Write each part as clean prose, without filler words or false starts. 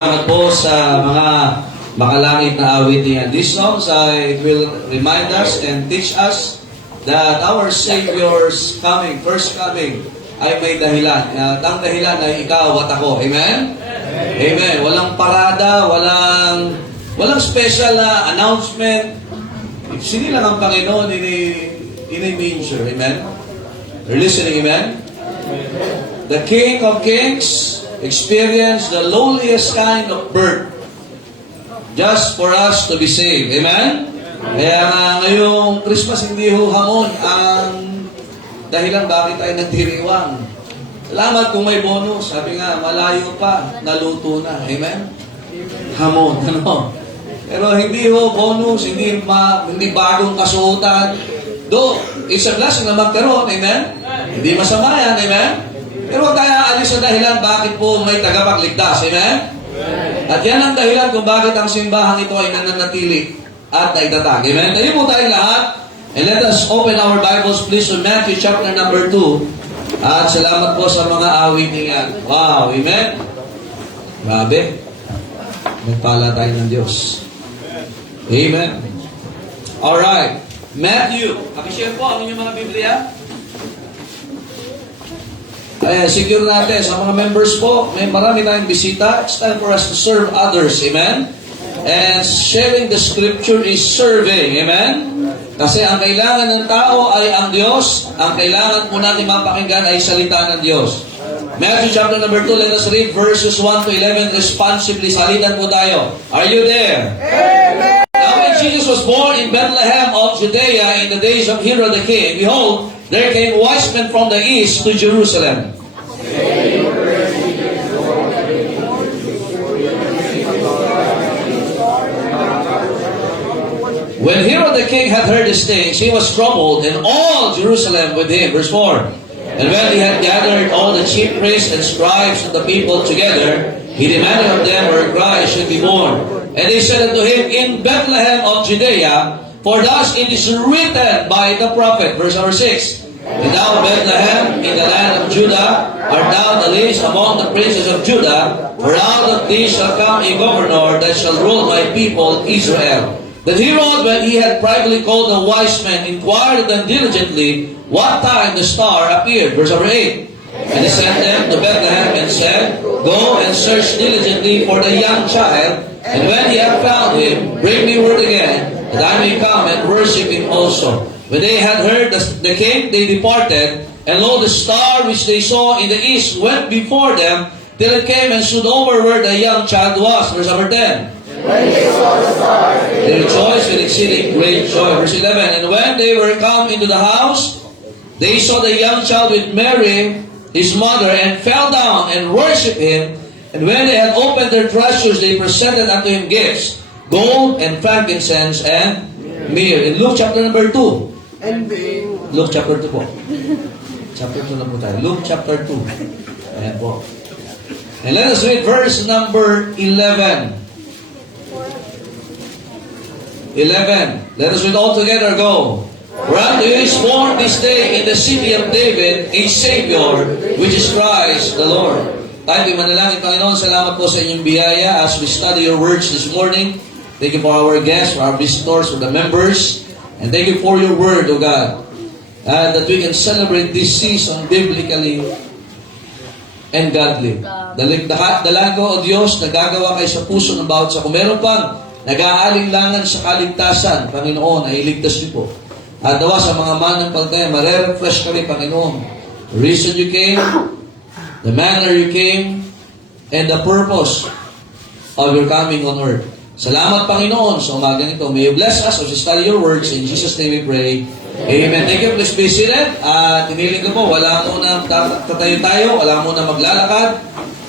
Salamat po sa mga makalangit na awitin. These songs it will remind us and teach us that our Savior's coming, first coming, ay may dahilan. At ang dahilan ay ikaw at ako. Amen? Amen. Walang parada, walang special na announcement. Sinilang ang Panginoon in a manger. Amen? You're listening, amen? The King of Kings experienced the lowliest kind of birth just for us to be saved. Amen? Kaya ngayong Christmas hindi ho hamon ang dahilan bakit tayo nagdiriwang. Salamat kung may bonus. Sabi nga, malayo pa, naluto na. Amen? Hamon, ano? Pero hindi ho bonus, hindi bagong kasuotan. Do, it's a blessing na magkaroon. Amen? Hindi masama yan. Amen? Pero huwag tayo alis sa dahilan bakit po may tagapagligtas. Amen? At yan ang dahilan kung bakit ang simbahang ito ay nananatili at naitatag. Amen? Tayo po tayong lahat. And let us open our Bibles please to Matthew chapter number 2. At salamat po sa mga awitin yan. Wow, amen? Grabe. Nagpala tayo ng Diyos. Amen. Alright. Matthew. Pakishare po ang inyong mga Biblia. Secure natin sa mga members po. May marami tayong bisita. It's time for us to serve others. Amen? And sharing the scripture is serving. Amen? Kasi ang kailangan ng tao ay ang Diyos. Ang kailangan po natin mapakinggan ay salita ng Diyos. Matthew chapter number 2, let us read verses 1 to 11 responsively. Salitan po tayo. Are you there? Amen! Now when Jesus was born in Bethlehem of Judea in the days of Herod the king, behold, there came wise men from the east to Jerusalem. When Herod the king had heard these things, he was troubled, and all Jerusalem with him. Verse 4. And when he had gathered all the chief priests and scribes of the people together, he demanded of them where Christ should be born. And they said unto him, In Bethlehem of Judea, for thus it is written by the prophet. Verse number 6. And thou, Bethlehem, in the land of Judah, art thou the least among the princes of Judah, for out of thee shall come a governor that shall rule my people Israel. Then Herod, when he had privately called the wise men, inquired of them diligently what time the star appeared. Verse number 8. And he sent them to Bethlehem and said, Go and search diligently for the young child, and when ye have found him, bring me word again, that I may come and worship him also. When they had heard the king, they departed, and lo, the star which they saw in the east went before them, till it came and stood over where the young child was. Verse number 10. When they saw the star, they rejoiced with exceeding great joy. Verse 11. And when they were come into the house, they saw the young child with Mary, his mother, and fell down and worshipped him. And when they had opened their treasures, they presented unto him gifts, gold and frankincense and myrrh. In Luke chapter number 2. Luke chapter 2 po. Chapter 2 na po tayo. Luke chapter 2. Ayan po. And let us read verse number 11. 11. Let us read all together. Go. For unto you is born this day in the city of David a Savior, which is Christ the Lord. Tayo manalangin, Panginoon, salamat po sa inyong biyaya as we study your words this morning. Thank you for our guests, for our visitors, for the members. And thank you for your word, O God. That we can celebrate this season biblically and godly. Dalang ko, O Diyos, nagagawa kayo sa puso ng bawat sa kung meron pang nag-aalinlangan sa kaligtasan, Panginoon, ay iligtas niyo po. At dawa sa mga mananampalataya, marerefresh kami, Panginoon. The reason you came, the manner you came, and the purpose of your coming on earth. Salamat, Panginoon, sa umaga nito. May you bless us as we study your words. In Jesus' name we pray. Amen. Thank you. Please be seated. Tiniling ko po, wala muna tatayo tayo, wala muna maglalakad,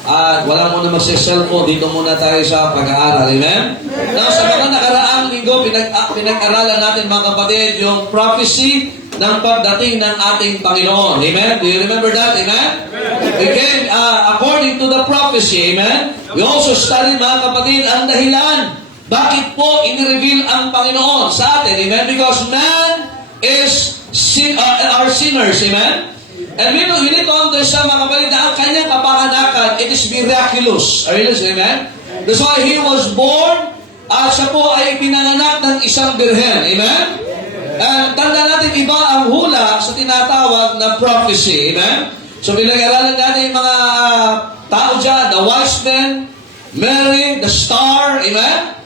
at wala muna magsiselfo. Dito muna tayo sa pag-aaral. Amen? Now, sa mga nakaraang linggo, pinag-aralan natin, mga kapatid, yung prophecy ng pagdating ng ating Panginoon. Amen? Do you remember that? Amen? We came according to the prophecy. Amen? We also studied, mga kapatid, ang dahilan. Bakit po in-reveal ang Panginoon sa atin? Amen? Because man is our sinners. Amen? And we need to understand, mga kapatid, na ang kanyang kapanganakan, it is miraculous. Are you listening, amen? That's why He was born at siya po ay pinanganak ng isang birhen. Amen? And tanda natin, iba ang hula sa tinatawag na prophecy. Amen? So pinag-aralan natin yung mga tao dyan, the wise men, Mary, the star. Amen?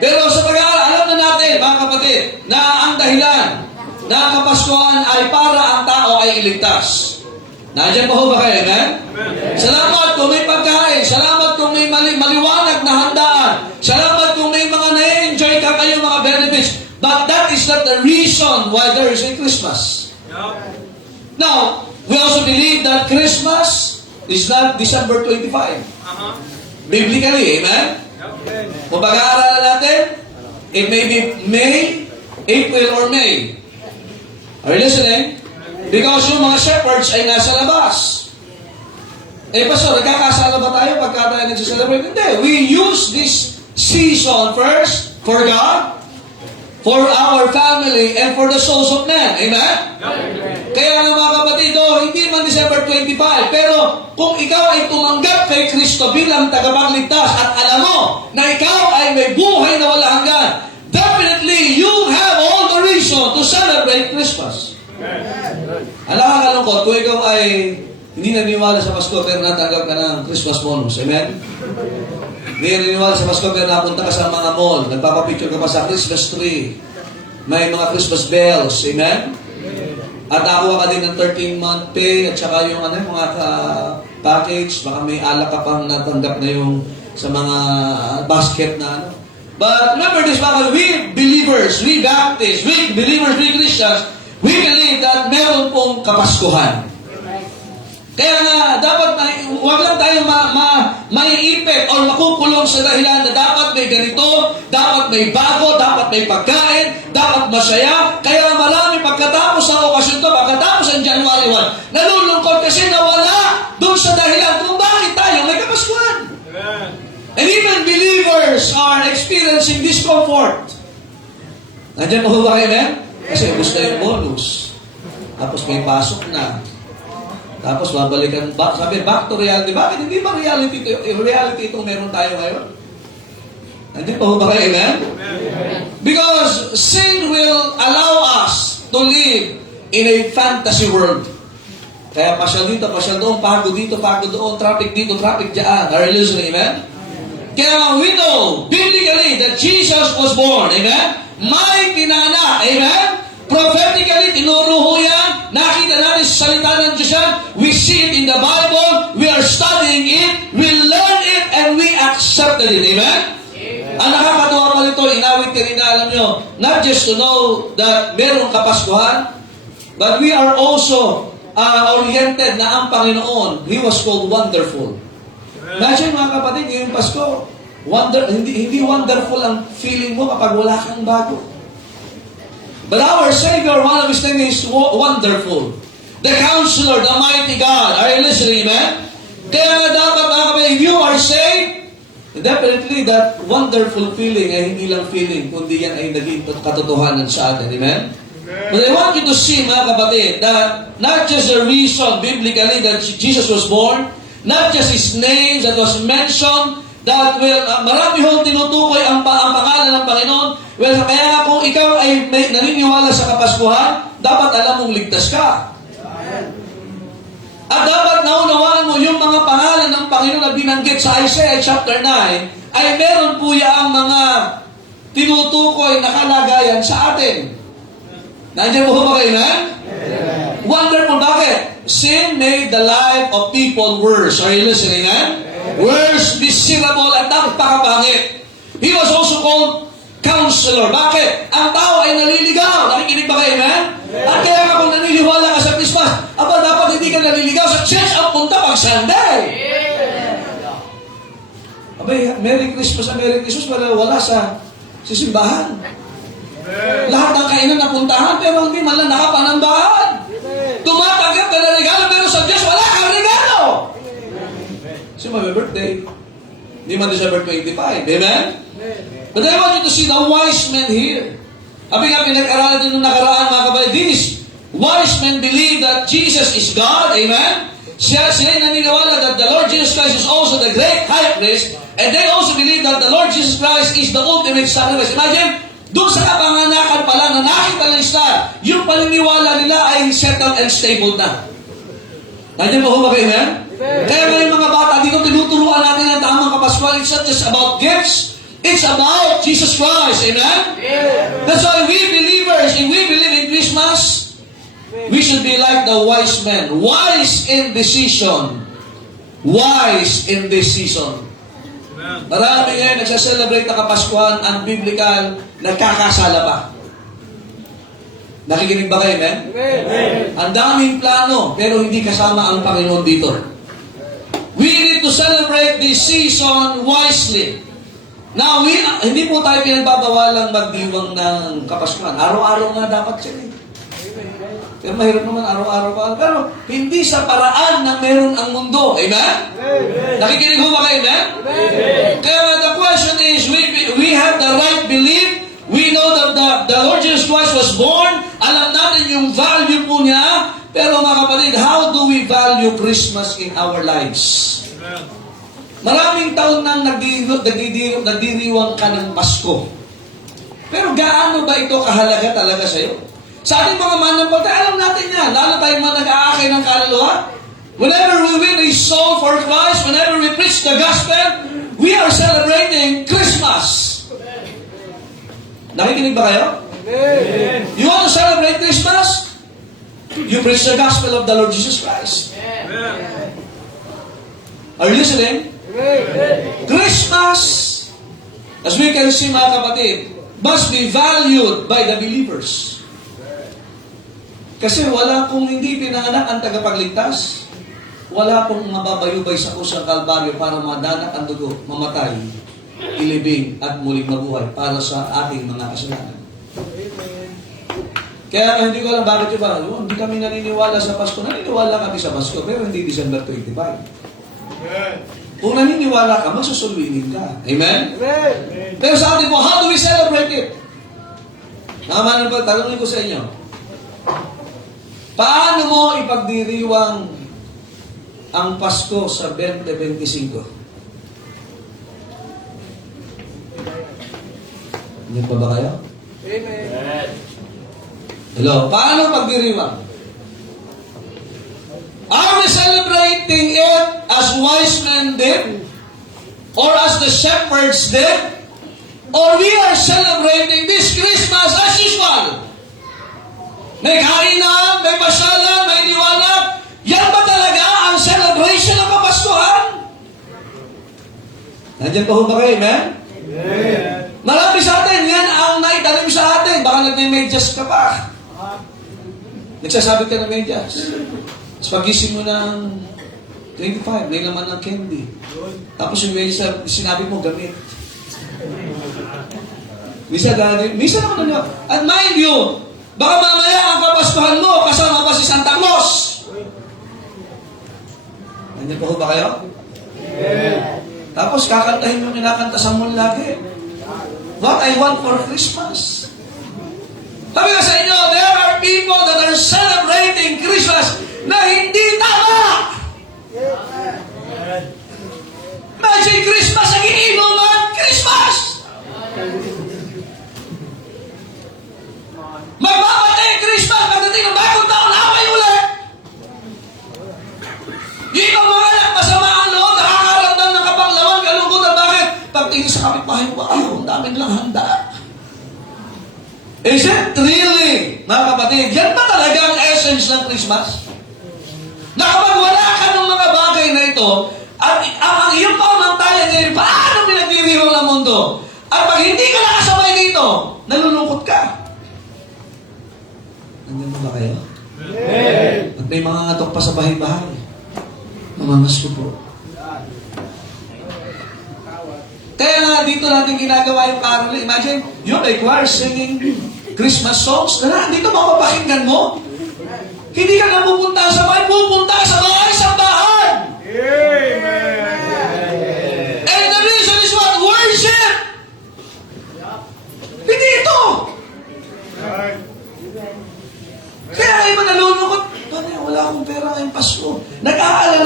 Pero sa pag-aaral, alam na natin, mga kapatid, na ang dahilan na Kapaskuhan ay para ang tao ay iligtas. Nandiyan po ba kayo? Amen? Salamat kung may pagkain. Salamat kung may maliwanag na handaan. Salamat kung may mga na-enjoy ka kayo mga benefits. But that is not the reason why there is a Christmas. Now, we also believe that Christmas is not December 25. Biblically, amen? Kung pag-aaralan natin, it may be May, April, or May. Are you listening? Because yung mga shepherds ay nasa labas. Pastor, nagkakasala ba tayo pagka tayo nagsiselebrate? Hindi. We use this season first for God, for our family, and for the souls of men. Amen? Kaya nga mga kapatid, hindi man December 25, pero kung ikaw ay tumanggap kay Kristo bilang tagapagligtas at alam mo na ikaw ay may buhay na wala hanggan, definitely you have all the reason to celebrate Christmas. Nakakalungkot kung ikaw ay hindi naniniwala sa Pasko pero natanggap ka ng Christmas bonus. Amen? Hindi naniniwala sa Pasko pero napunta ka sa mga mall, nagpapapicture ka pa sa Christmas tree, may mga Christmas bells. Amen? At nakuha ka din ng 13-month pay at saka yung mga package, baka may alak ka pang natanggap na yung sa mga basket na ano. But remember this, we believers, we Baptists, we believers, we Christians, we believe that meron pong Kapaskuhan. Kaya nga, dapat huwag lang tayo maiipit o makukulong sa dahilan na dapat may ganito, dapat may bago, dapat may pagkain, dapat masaya. Kaya marami pagkatapos ng okasyon to, pagkatapos ng January 1, nalulungkot kasi nawala doon sa dahilan kung bakit tayo may Kapaskuhan. And even believers are experiencing discomfort. Nandiyan mo ba kayo, men? Kasi gusto yung bonus. Tapos may pasok na. Tapos babalikan, sabi, back to reality. Bakit hindi ba reality ito? Reality itong meron tayo ngayon? Nandiyan po ba kayo, men? Because sin will allow us to live in a fantasy world. Kaya pasyal dito, pasyal doon, pagod dito, pagod doon, traffic dito, traffic dyan. Are you listening, amen? Kaya we know, biblically, that Jesus was born, amen? May pinanganak, amen? Prophetically, tinuro ho yan. Nakita natin sa salita ng Diyos yan. We see it in the Bible. We are studying it. We learn it and we accepted it. Amen? Ang nakakatuwa pa nito, inawit ka rin na alam nyo, not just to know that merong Kapaskuhan, but we are also oriented na ang Panginoon, He was called Wonderful. Imagine mga kapatid, ngayong Pasko, hindi wonderful ang feeling mo kapag wala kang bago. But our Savior, one of His names is Wonderful. The Counselor, the Mighty God. Are you listening, man? Kaya nga dapat, mga kapatid, if you are saved, definitely that wonderful feeling ay hindi lang feeling, kundi yan ay naging katotohanan sa atin. Amen? But I want you to see, mga kapatid, that not just the reason biblically that Jesus was born, not just His name that was mentioned, that marami hong tinutukoy ang pangalan ng Panginoon. Well, kaya nga kung ikaw ay naniniwala sa Kapaskuhan, dapat alam mong ligtas ka. At dapat naunawaan mo yung mga pangalan ng Panginoon na binanggit sa Isaiah chapter 9, ay meron po ang mga tinutukoy na kalagayan sa atin. Nandiyan po ba kayo, man? Wonderful. Bakit? Sin made the life of people worse. Are you listening, man? Worse, miserable, at napakapangit. He was also called Counselor. Bakit? Ang tao ay naliligaw. Nakikinig ba kayo, man? At kaya nga kung naniniwala ka sa Christmas, dapat hindi ka naliligaw sa church ang punta pag Sunday. Abay, Merry Christmas, wala sa simbahan. Lahat ng kainan napuntahan, pero hindi man lang nakapanambahan. Tumatanggap ka na regalo, pero sa Diyos wala kang regalo. So, my birthday, hindi man December 25. Amen? But I want you to see the wise men here. Abi nga, pinag-aralan din nung nakaraan, mga kapatid. These wise men believe that Jesus is God. Amen? Sila naniniwala that the Lord Jesus Christ is also the great high priest, and they also believe that the Lord Jesus Christ is the ultimate sacrifice. Imagine, doon sa kapanganakan pala na nakita ng star, yung paniniwala nila ay settled and stable na. Nandiyan po ba kayo, amen? Kaya ngayon mga bata, dito tinuturuan natin ang tamang kapaskuhan. It's not just about gifts, it's about Jesus Christ, amen? That's why we believers, if we believe in Christmas, we should be like the wise men. Wise in decision. Wise in this season. Marami ngayon nagsaselebrate na Kapaskuhan, ang biblical, nagkakasala pa. Nakikinig ba kayo, men? Ang daming plano, pero hindi kasama ang Panginoon dito. We need to celebrate this season wisely. Now, hindi po tayo pinagbabawalang magdiwang ng Kapaskuhan. Araw-araw nga dapat siya. Pero mahirap naman araw-araw pa. Pero hindi sa paraan na meron ang mundo. Amen? Nakikinig ho ba kayo, amen? Kaya the question is, we have the right belief. We know that the Lord Jesus Christ was born. Alam natin yung value po niya. Pero mga kapatid, how do we value Christmas in our lives? Maraming taon nang nagdiriwang ka ng Pasko. Pero gaano ba ito kahalaga talaga sa'yo? Sa ating mga manampalataya, alam natin yan. Lalo tayong mga nag-aakay ng kaluluwa. Whenever we win a soul for Christ, whenever we preach the gospel, we are celebrating Christmas. Nakikinig ba kayo? Amen. You want to celebrate Christmas? You preach the gospel of the Lord Jesus Christ. Amen. Are you listening? Amen. Christmas, as we can see mga kapatid, must be valued by the believers. Kasi wala pong hindi pinanganak ang tagapagligtas. Wala pong mababayubay sa kusang kalbaryo para madanak ang dugo, mamatay, ilibing, at muling mabuhay para sa ating mga kasalanan. Kaya hindi ko alam bakit yung parang, hindi kami naniniwala sa Pasko. Naniniwala kami sa Pasko, pero hindi December 25. Kung naniniwala ka, masusulwinin ka. Amen? Pero sa atin po, how do we celebrate it? Nakamanan ba, tanongin ko sa inyo. Paano mo ipagdiriwang ang Pasko sa 2025? Hindi pa ba kayo? Amen. Hello? Paano pagdiriwang? Are we celebrating it as wise men did? Or as the shepherds did? Or we are celebrating this Christmas as usual? May kainan, may pasyalan, may liwanag. Yan ba talaga ang celebration ng Kapaskuhan? Nandiyan pa ho ba kayo, amen? Amen. Marami sa atin, yan ang naitanim sa atin. Baka nagme-medyas ka pa. Nagsasabi ka ng medyas. Tapos pagising mo ng 25, may laman ng candy. Tapos yung medyas, sinabi mo, gamit. Misa naman na. At mind you, baka mamaya ang Kapaskuhan mo, kasama pa si Santa Claus. Nandiyan po ba kayo? Yeah. Tapos kakantahin mo kinakanta sa mall lagi. What I want for Christmas. Sabi ko sa inyo, there are people that are celebrating Christmas na hindi tama. Imagine Christmas, ang iinuman, Christmas! Magbabatay Christmas, pagdating ng bagong taon, away ulit! Yung ibang mga anak, masama ang loob, nakakaramdam ng kapanglawan, kalungkutan. Bakit? Pagtingin sa kapitbahay mo, ang daming lang handa. Is it really, mga kapatid, yan ba talaga ang essence ng Christmas? Na kapag wala ka ng mga bagay na ito, at ang iyong pamantayan ngayon, paano pinagdiriwang ng mundo? At pag hindi ka nakasabay dito, nalulungkot ka. Nandiyan mo ba kayo? Amen. At may mga ngatok pa sa bahay-bahay. Mamamas ko po. Kaya nga dito natin ginagawa yung carol. Imagine, you're a choir singing Christmas songs. Dito mapapakinggan mo. Hindi ka na pupunta sa bahay, pupunta sa bahay, sa bahan. Amen. And the reason is what? Worship. Hindi ito. Kaya iba nalulungkot. Wala akong pera ngayong Pasko. Nag-aalala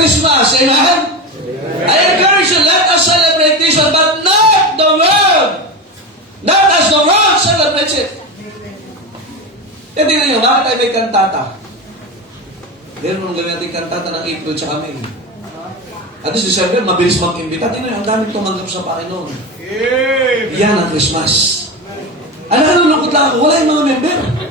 Christmas. Amen? I encourage you, let us celebrate Christmas, but not the world. Not as the world celebrates it. Eh, tingnan nyo, bakit tayo may kantata? Meron nung gawin natin kantata ng April tsaka May. At least December, mabilis mag-imbita. Tingnan nyo, ang daming tumanggap sa Panginoon. Yan ang Christmas. Alam, nalulungkot lang ako, wala yung mga member.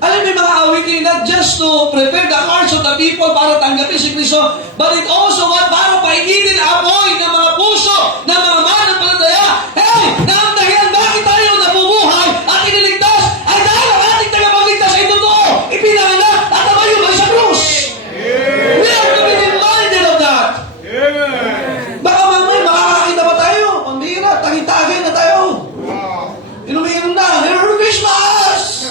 Alam, may mga awitin not just to prepare the hearts of the people para tanggapin si Kristo, but it also para painitin ang apoy ng mga puso ng mga mananampalataya. Hey! Na ang dahilan bakit tayo nabubuhay at iniligtas ay dahil ang ating tagapagligtas ay totoo, ipinanganak at nabayubay sa krus. We have to be reminded of that. Baka mamaya makakakita pa tayo. Pambira, tagi-tagay na tayo. Inumiinom na. Merry Christmas!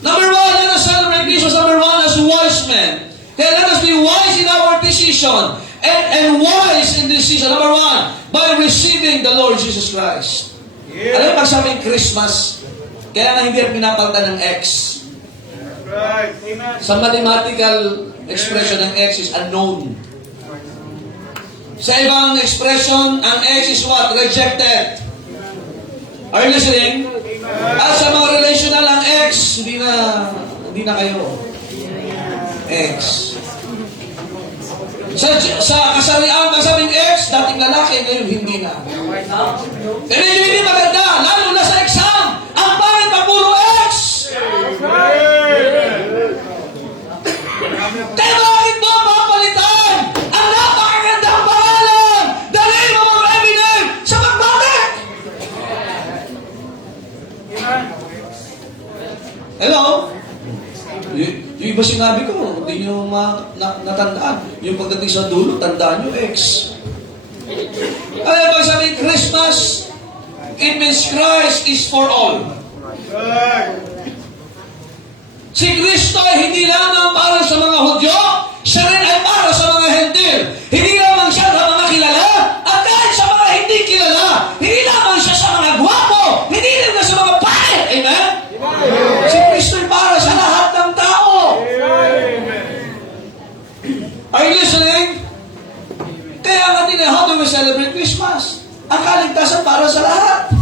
Number one, let us celebrate Christmas. Number one, as wise men. Okay, let us be wise in our decision and wise in this season. Number one, by receiving the Lord Jesus Christ. Alam mo, magsabing Christmas, kaya nga hindi pinapalitan ng X. Sa mathematical expression ng X is unknown. Sa ibang expression, ang X is what? Rejected. Are you listening? At sa mga relational, ang X, hindi na kayo. X. Sa kasarian, masabing X, dating lalaki, ngayon hindi na. Pero hindi maganda, lalo na sa exam. Ang pangit pa puro X. Kaya bakit mo papalitan ang napakagandang pangalan? The name of our every name sa magbatik. Hello? Yung iba sinabi ko, hindi nyo natandaan. Yung pagdating sa dulo, tandaan nyo, X. Kaya pag sabi Christmas, it means Christ is for all. Si Kristo ay hindi lamang para sa mga Hudyo, siya rin ay para sa mga Hentil. Hindi lamang siya sa mga kilala, at kahit sa mga hindi kilala. Hindi lamang siya sa mga gwapo, hindi lamang sa mga pangit. Amen? Si Kristo ay para sa lahat ng tao. Are you listening? Kaya nga din, how do we celebrate Christmas? Ang kaligtasan para sa lahat.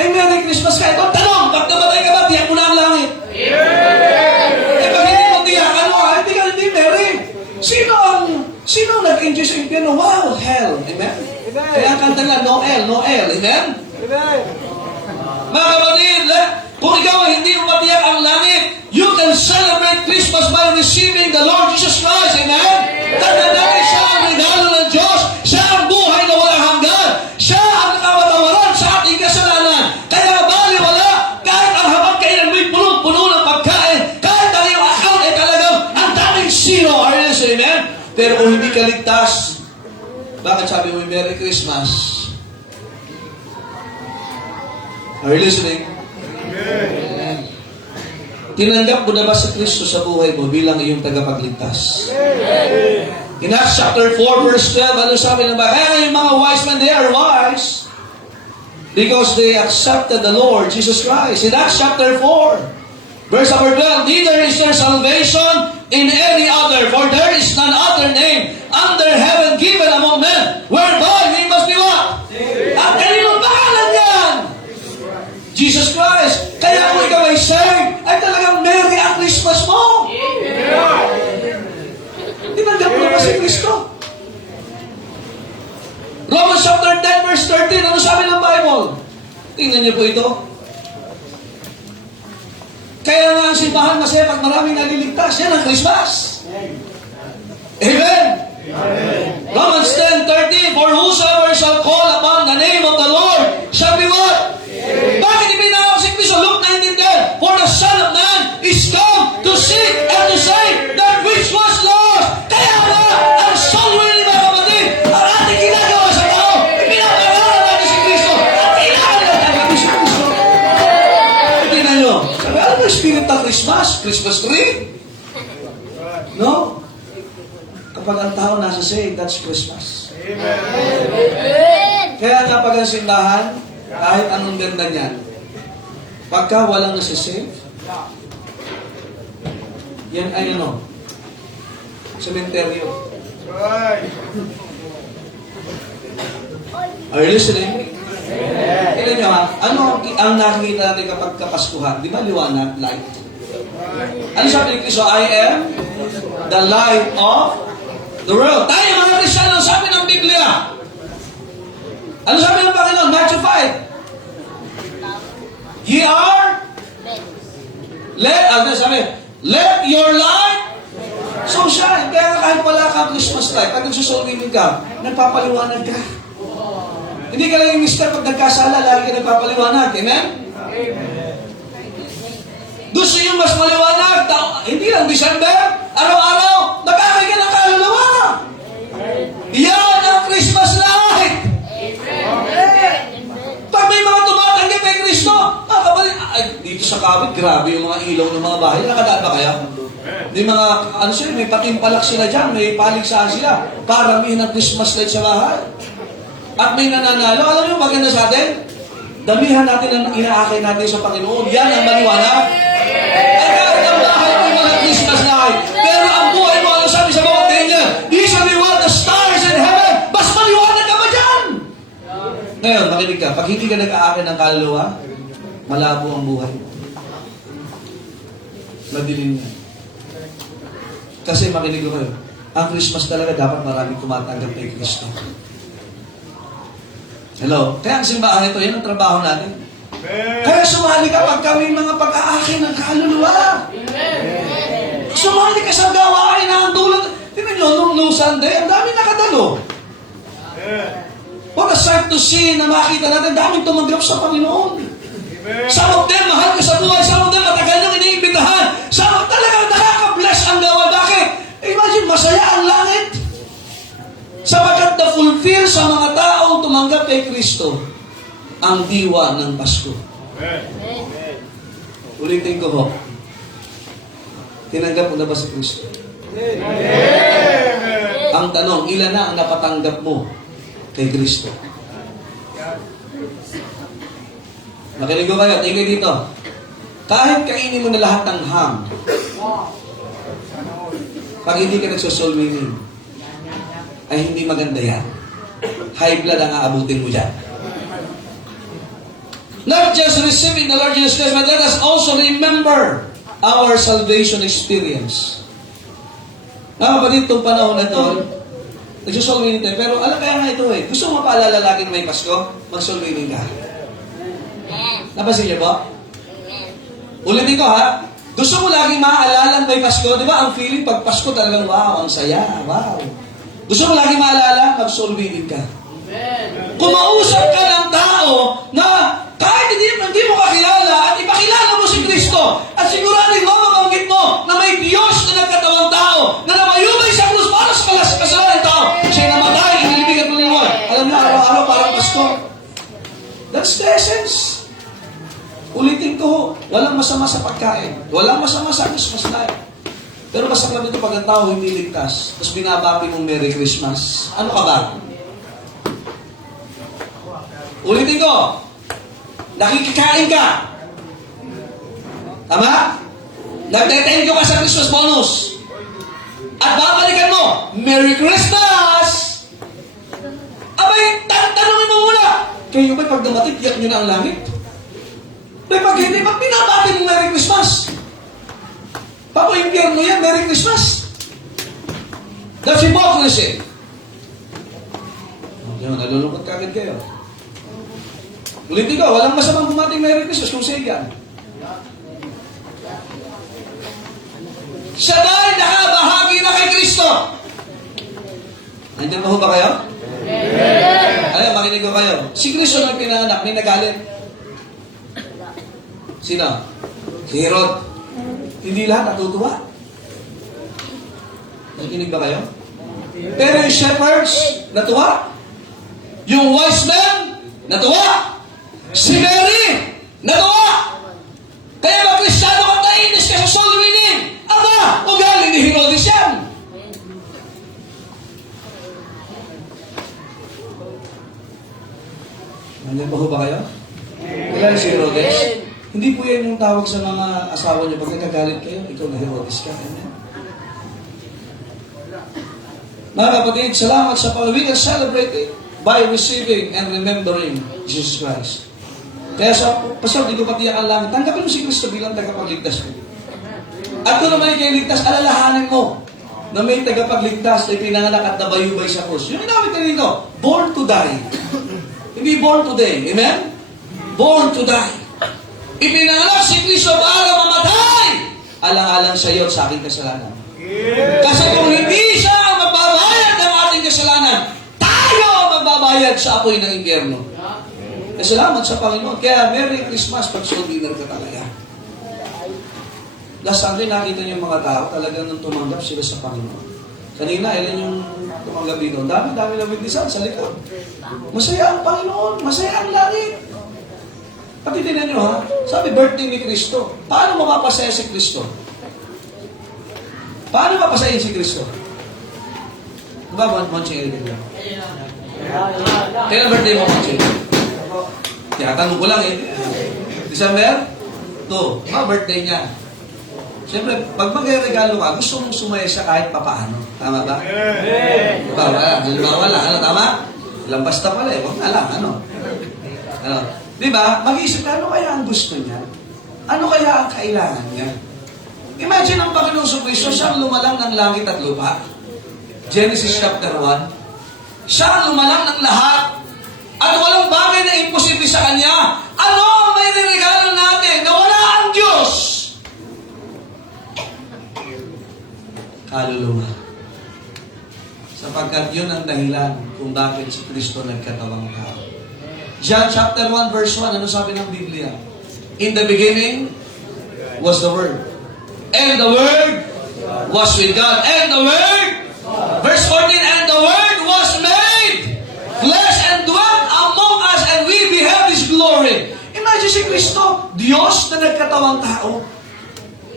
Ay, Merry Christmas kayo. Tanong, pag namatay ka ba, tiyak mo na ang langit? Eh, pag hindi mo tiyak, ano ka? Hindi ka hindi Merry. Sino ang nag-enjoy sa impyerno? Wow, hell. Amen? Kaya ang kanta nga, Noel, Noel. Amen? Mga kapatid, kung ikaw ay hindi mo matiyak ang langit, you can celebrate Christmas by receiving the Lord Jesus Christ. Amen? Tandaan siya ang regalo ng Diyos. Siya ang buhay na walang hanggan. Siya ang nakawatawaran sa ating kasalanan. Kaya baliwala, kahit ang habang kailan mo'y puno ng pagkain, kahit ang iyong account ay talagang ang daming zero. Are you listening? Amen? Pero kung hindi ka ligtas, bakit sabi mo Merry Christmas? Are you listening? Amen. Tinanggap mo na ba si Kristo sa buhay mo bilang iyong tagapagligtas? In Acts chapter 4, verse 12, ano sabi ng Bible? Hey, yung mga wise men, they are wise because they accepted the Lord Jesus Christ. In Acts chapter 4, verse number 12, neither is there salvation in any other, for there is none other name under heaven given among men, whereby we must be what? At kanino pangalan yan? Jesus Christ. Kaya kung ikaw ay saved, ay talagang Merry ang Christmas mo. Tinanggap mo ba si Kristo? Romans chapter 10 verse 13, ano sabi ng Bible? Tingnan niyo po ito. Kaya nga ang simbahan masaya pag maraming naliligtas. Yan ang Christmas. Amen? Romans 10:13, for whosoever shall call upon the name of the Lord shall be what? Bakit ipinawag si Kristo? Luke 19:10, for the Son of Man is come to seek and to save that which was lost. Kaya nga, ang soul winning mga kapatid, ang ating ginagawa sa tao, ipinapagalan natin si Kristo at kailangan natin si Kristo. Tingnan nyo, sabi, ano ba yung spirit ng Christmas? Christmas tree? No? Kapag ang tao nasa saved, that's Christmas. Amen. Kaya kapag ang simbahan, kahit anong ganda niyan, Pagka walang nasisave, yan ay ano? Sementeryo. Are you listening? Tignan nyo ha, ano ang nakikita natin kapag kapaskuhan? Di ba liwanag, light? Ano sabi ni Kristo? I am the light of the world. Tayo mga Kristiyano, sabi ng Biblia. Ano sabi ng Panginoon? Matthew 5. Ye are let your light so shine. Kaya kahit wala kang Christmas light, pag nagsusulwimin ka, nagpapaliwanag ka. Hindi ka lang yung mister pag nagkasala, lagi ka nagpapaliwanag. Amen? Gusto nyo mas maliwanag? Hindi lang December, araw-araw, nag-aari ka ng kaluluwa. Yan ang Christmas light. Pag may mga tumatanggap kay Kristo, dito sa Kawit, grabe yung mga ilaw ng mga bahay. Nakadaan ba kaya? May mga, may patimpalak sila dyan, may paligsahan sila. Paramihan ng Christmas light sa bahay. At may nananalo. Alam niyo, maganda sa atin? Damihan natin ang inaakay natin sa Panginoon. Yan ang maliwanag. Ay, kahit ang bahay mo yung mga Christmas light. Pero ang buhay mo, ano sabi sa mga ganyan? These are the stars in heaven. Mas maliwanag ka ba dyan? Ngayon, makinig ka. Pag hindi ka nag-aakay ng kaluluwa, malabo ang buhay. Madilim yan. Kasi makinig ko kayo. Ang Christmas talaga dapat maraming tumatanggap kay Kristo. Hello? Kaya ang simbahan ito, yan ang trabaho natin. Kaya sumali ka pag kami mga pag-aakay ng kaluluwa. Sumali ka sa gawain na ang tulad. Tingnan nyo, nung Sunday, ang dami nakadalo. What a sight to see na makita natin, daming tumanggap sa Panginoon. Some of them, mahal ka sa buhay. Some of them, matagal nang iniimbitahan. Some of talagang nakaka-bless ang gawa. Bakit? Imagine, masaya ang langit. Sapagkat na-fulfill sa mga taong tumanggap kay Kristo ang diwa ng Pasko. Ulitin ko ho. Tinanggap mo na ba si Kristo? Ang tanong, ilan na ang napatanggap mo kay Kristo? Makinig ko kayo, tingin dito. Kahit kainin mo na lahat ng ham, pag hindi ka nagsusulwinin, ay hindi maganda yan. High blood ang aabutin mo dyan. Not just receiving the Lord Jesus Christ, but let us also remember our salvation experience. Kapatid, itong panahon na ito, nagsusulwinin tayo. Pero alam kaya nga ito gusto mo paalala lagi na may Pasko? Magsulwinin ka. Napasin niyo ba? Ulitin ko ha. Gusto mo laging maaalala na may Pasko? Di ba ang feeling pag Pasko talagang wow, ang saya, wow. Gusto mo lagi maalala? Magsulwinin ka. Kumausap ka ng tao na kahit hindi mo kakilala at ipakilala mo si Kristo at siguradin mo, mabanggit mo na may Diyos na nagkatawang tao na namayumay sa krus para sa kasalanan ng tao. Siya namatay, inilibig at malingon. Alam mo, araw-araw parang Pasko. That's the essence. Ulitin ko, walang masama sa pagkain. Walang masama sa Christmas life. Pero masaklam ito pag ang tao hindi ligtas, tapos binabati mong Merry Christmas. Ano ka ba? Ulitin ko, nakikikain ka. Tama? Nagte-thank you ka sa Christmas bonus. At babalikan mo, Merry Christmas! Abay, tanongin mo muna. Kayo ba pag dumating, tiyak nyo na ang langit? May pag hindi, ba't binabati mong Merry Christmas? Pako impyerno yan, Merry Christmas. That's hypocrisy. Yung nalulungkot ka agad kayo. Ulitin ko, walang masamang bumating Merry Christmas kung siya yan. Siya dahil nakabahagi na kay Kristo. Nandiyan ba ho ba kayo? Ayun, makinig ko kayo. Si Kristo nang pinanganak, may nagalit. Sino? Si Herod. Hindi lahat natutuwa. Nakikinig ba kayo? Pero yung shepherds, natuwa. Yung wise men, natuwa. Si Mary, natuwa. Kaya ba Kristiyano ka nainis ka sa sulwinin? Aba, ugali ni Herodes yan. Nandiyan ba ho ba kayo? Kailan si Herodes? Hindi po yan yung tawag sa mga asawa niyo. Pag nagkagalit kayo, ikaw na Herodes ka. Amen. Mga kapatid, salamat sa Panginoon. We can celebrate it by receiving and remembering Jesus Christ. Kaya sa Pastor, di ko patiyak ang langit. Tanggapin mo si Kristo bilang tagapagligtas mo. At kung naman ikaw ligtas, alalahanin mo na may tagapagligtas na pinanganak at nabayubay sa krus. Yung inawit na dito, born to die. Hindi born today. Amen? Born to die. Ipinanganak si Kristo para mamatay. Alang-alang sa iyo at sa aking kasalanan. Kasi kung hindi siya ang magbabayad ng ating kasalanan, tayo ang magbabayad sa apoy ng impyerno. Salamat sa Panginoon. Kaya Merry Christmas pag souvenir ka talaga. Last Sunday, nakita niyo yung mga tao, talagang nung tumanggap sila sa Panginoon. Kanina, ilan yung tumanggap dito? Dami-dami na witnessan sa likod. Masaya ang Panginoon. Masaya ang langit. Pati tinan nyo ha, sabi birthday ni Kristo. Paano mapapasaya si Kristo? Paano mapasayin si Kristo? Diba, Moncheng Edith? Kailan birthday mo, Moncheng? Tinatanong ko lang eh. December 2, birthday niya. Siyempre, pag magregalo ka, gusto mong sumaya siya kahit papaano. Tama ba? Halimbawa lang, ano, tama? Ilang basta pala eh, huwag na lang, ano? Di ba? Mag-iisip ka, ano kaya ang gusto niya? Ano kaya ang kailangan niya? Imagine ang Panginoong Kristo, siya ang lumalang ng langit at lupa. Genesis chapter 1. Siya ang lumalang ng lahat. At walang bagay na imposible sa Kanya. Ano ang may regalo natin na wala ang Diyos? Kaluluwa. Sapagkat yun ang dahilan kung bakit si Kristo nagkatawang tao. John chapter 1 verse 1, ano sabi ng Biblia? In the beginning was the Word. And the Word was with God. And the Word, verse 14, and the Word was made flesh and dwelt among us, and we beheld His glory. Imagine si Kristo, Diyos na nagkatawang tao,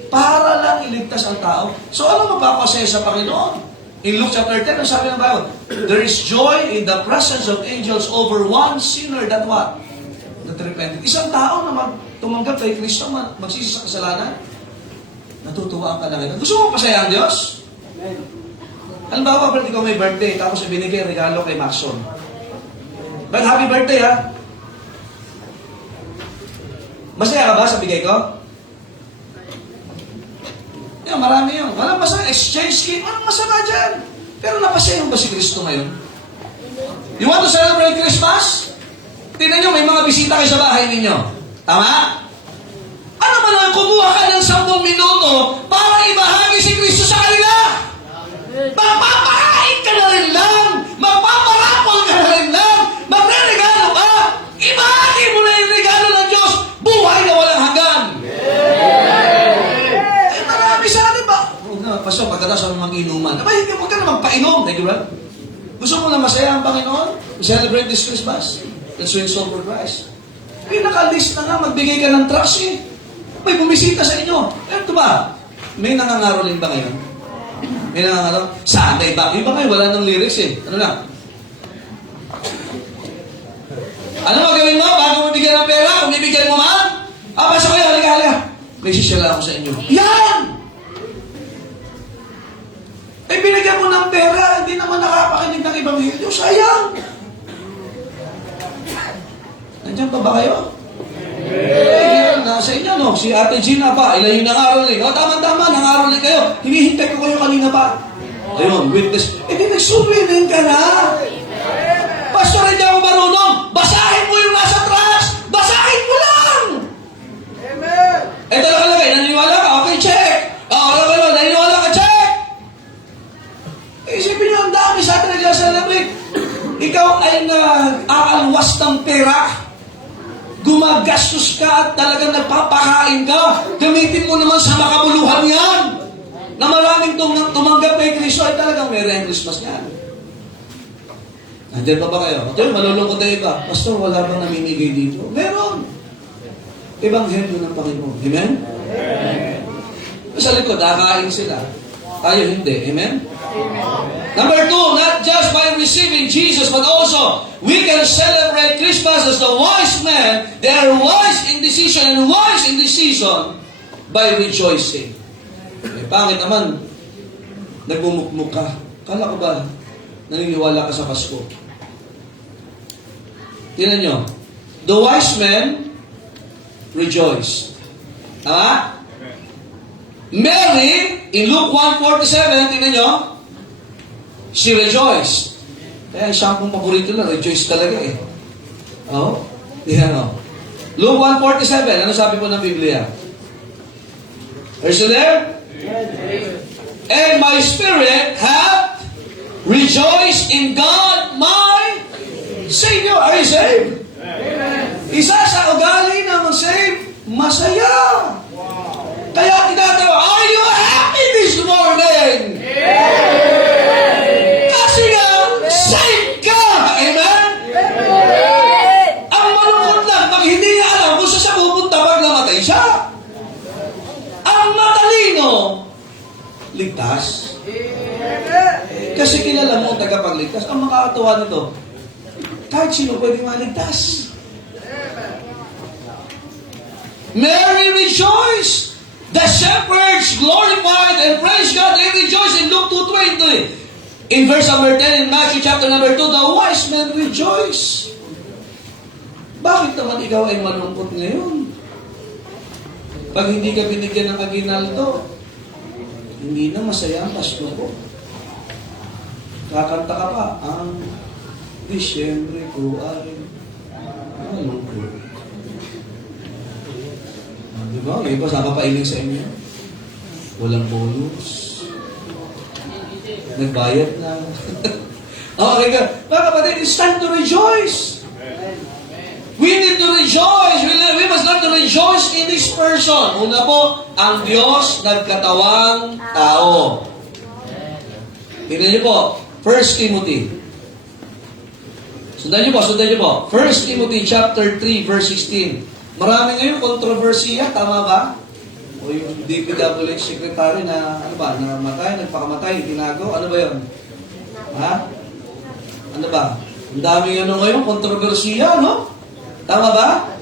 para lang iligtas ang tao. So ano mapapasaya sa Panginoon? In Luke chapter 10, ang sabi ng Bible, there is joy in the presence of angels over one sinner that what? That repented. Isang tao na tumanggap kay Kristo, magsisi sa kasalanan, natutuwa ang kalangitan. Gusto mo pasaya ang Diyos? Halimbawa, pwede ikaw may birthday, tapos ibinigay regalo kay Maxon. But happy birthday, ha? Masaya ka ba sa bigay ko? Yan, marami yun. Walang masaya. Exchange scheme. Walang masama dyan. Pero napasaya ba si Kristo ngayon? You want to celebrate Christmas? Tingnan nyo, may mga bisita kayo sa bahay ninyo. Tama? Ano man ang kumuha ka ng 10 minuto para ibahagi si Kristo sa kanila? Magpapakain ka na rin lang. Magpaparapol ka na rin lang. Magre-regalo ka. Ibahagi mo na yung regalo ng Diyos. Buhay na walang hanggan. Marami sa atin ba? Pastor, pagkatapos ako mag-inuman. Huwag ka na magpainom. Thank you, brother. Gusto mo na masaya ang Panginoon? Celebrate this Christmas. Let's win soul for Christ. Pinaka-list na nga, magbigay ka ng trust eh. May bumisita sa inyo. Ito ba? May nangangaroling ba ngayon? May nangangaroling? Sunday ba? Yung ba ngayon, wala nang lyrics eh. Ano na? Ano magawin mo? Bago mo bigyan ng pera? Kung bibigyan mo man? Basta kayo, halika. May sisira ako sa inyo. Yan! Eh, binigyan mo ng pera, hindi naman nakapakinig ng Ebanghelyo. Sayang! Nandiyan pa ba kayo? Nasa inyo, no? Si Ate Gina pa, ilan yung nangaroling? Tama-tama, nangaroling kayo. Hinihintay ko kayo kanina pa. Ayun, witness. Di nagsubilin ka na. Pastor, hindi ako marunong. Basahin mo yung nasa trust. Basahin mo lang. Amen. Ito lang kalagay, naniniwala ka? Okay, check. Naniniwala ka? Check. Isipin nyo, ang dami sa atin nag-celebrate. Ikaw ay nag-aalwas ng pera. Gumagastos ka at talagang nagpapakain ka. Gamitin mo naman sa makabuluhan yan. Na maraming tumanggap kay Kristo ay talagang mereng Christmas yan. Nandiyan pa ba kayo? Diyan, malulungkot na iba. Pastor, wala bang namimigay dito? Meron. Ebanghelyo ng Panginoon. Amen? Amen. Sa likod, kakain sila. Tayo hindi. Amen? Amen. Number two, not just by receiving Jesus, but also we can celebrate Christmas as the wise men. They are wise in decision and wise in this season by rejoicing. Eh, pangit naman, nagmumukmuk ka. Kala ko ba naniniwala ka sa Pasko? Tingnan nyo. The wise men rejoiced. Tama? Mary, in Luke 1:47, tingnan nyo, she rejoiced. Kaya siya akong paborito na, rejoice talaga eh. Oo? Tingnan nyo. Luke 1:47, ano sabi po ng Biblia? Are you there? And my spirit hath rejoiced in God my Savior. Are you saved? Isa sa ugali na mag-save, masaya. Kaya tinatawag, are you happy this morning? Kasi nga, saved ka. Amen? Ang malungkot lang, pag hindi niya alam kung saan siya pupunta pag namatay siya. Ang matalino, ligtas. Kasi kilala mo ang tagapagligtas. Ang makakatawa nito, kahit sino pwede maligtas. Mary rejoiced. The shepherds glorified and praised God. They rejoiced in Luke 2:20. In verse number 10 in Matthew chapter number 2, the wise men rejoice. Bakit naman ikaw ay malungkot ngayon? Pag hindi ka binigyan ng aginaldo, hindi na masaya ang Pasko ko. Kakanta ka pa, ang Disyembre ko ay malungkot. Diba? May iba sa kapailing sa inyo. Walang bonus. Nagbayad na. Okay ka. Mga kapatid, it's time to rejoice. We need to rejoice. We must learn to rejoice in this person. Una po, ang Diyos nagkatawang tao. Tingnan niyo po, 1 Timothy. Sundan niyo po. 1 Timothy chapter 3, verse 16. Marami ngayon kontrobersiya, tama ba? O yung DPWH secretary na, namatay, nagpakamatay, tinago, ano ba yun? Ha? Ano ba? Ang daming ngayon, kontrobersiya, no? Tama ba?